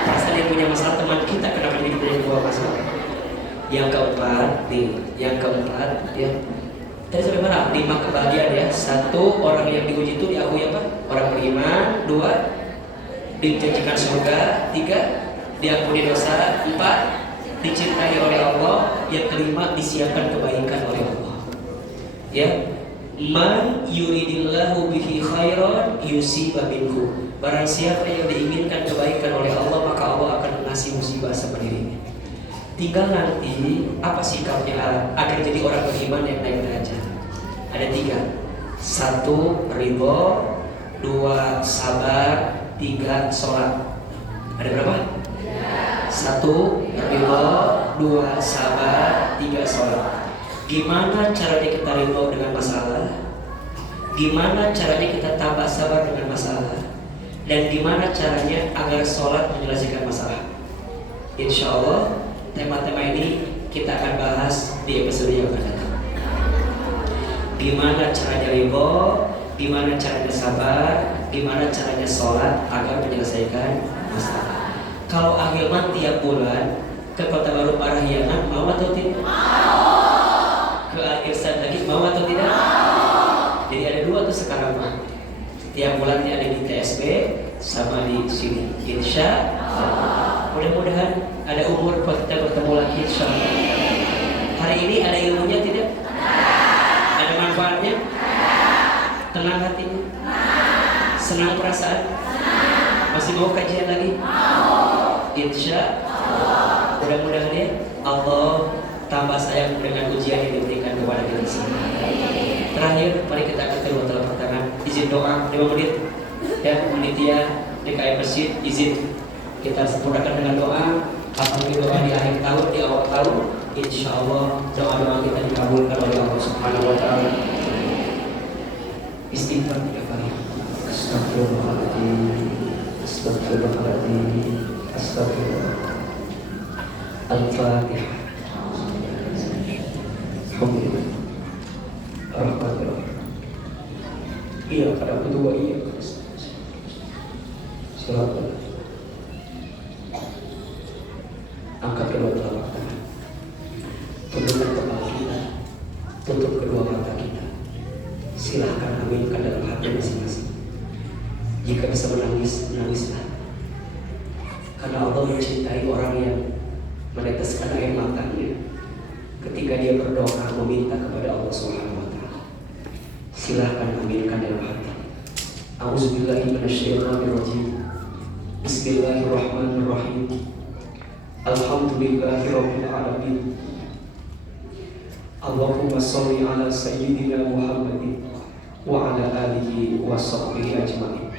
Perasaan yang punya masalah teman kita, kenapa jadi punya dua masalah? Yang keempat ya. Tadi sudah mana? 5 kebahagiaan ya. 1, orang yang diuji itu diakui apa? Orang beriman. 2, dijanjikan surga. 3, diampuni dosa. 4, dicintai oleh Allah. Yang kelima, disiapkan kebaikan oleh Allah. Ya. Man yuridillahu bihi khairan yusiba minhu. Barang siapa yang diinginkan kebaikan oleh Allah, maka Allah akan mengasih musibah sama dirinya. Tinggal nanti apa sikapnya agar jadi orang beriman yang naik derajat. Ada 3. 1, ridho. 2, sabar. 3, sholat. Ada berapa? 1, ridho. 2, sabar. 3, sholat. Gimana caranya kita ridho dengan masalah? Gimana caranya kita tambah sabar dengan masalah? Dan gimana caranya agar sholat menyelesaikan masalah? Insya Allah tema-tema ini kita akan bahas di episode yang akan datang. Gimana caranya ridho? Gimana caranya sabar? Gimana caranya sholat agar menyelesaikan masalah? Kalau Ahilman tiap bulan ke Kota Baru Parahyangan, mau atau tidak? Ke Al-Irsyad lagi, mau atau tidak? Jadi ada 2 tuh sekarang Pak. Tiap bulannya ada di TSB sama di sini. Insya Allah. Mudah-mudahan ada umur buat kita bertemu lagi insya Allah. Hari ini ada ilmunya tidak? Ada manfaatnya? Tenang hatinya? Senang perasaan? Masih mau kajian lagi? Insya Allah. Mudah-mudahan ya Allah tambah sayang dengan ujian yang diberikan kepada kita semua. Terakhir, mari kita akan kedua telapak tangan. Izin doa 5 menit. Ya, panitia DKM Masjid izin kita sempurnakan dengan doa. Alhamdulillah doa di akhir tahun, di awal tahun, insya Allah doa-doa kita dikabulkan oleh Allah Subhanahu Wa Taala. Istighfar 3 kali. Astagfirullahaladzim, Astagfirullahaladzim, Astagfirullah. Al-Fatihah. Alhamdulillah. Alhamdulillah. Iya, pada kedua iya. Silakan. Angkat kedua telapak tangan. Tundukkan kepala kita. Tutup kedua mata kita. Silahkan aminkan dalam hati masing-masing. Jika bisa menangis, menangislah. Karena Allah mencintai orang yang meneteskan air matanya ketika dia berdoa meminta kepada Allah Subhanahu Wa Taala. Silahkan aminkan dalam hati. A'udzubillahi minasyaitonirrajim. Bismillahirrahmanirrahim. Alhamdulillahirabbil alamin. Allahumma shalli ala sayyidina Muhammadin wa ala alihi wa sahbihi ajma'in.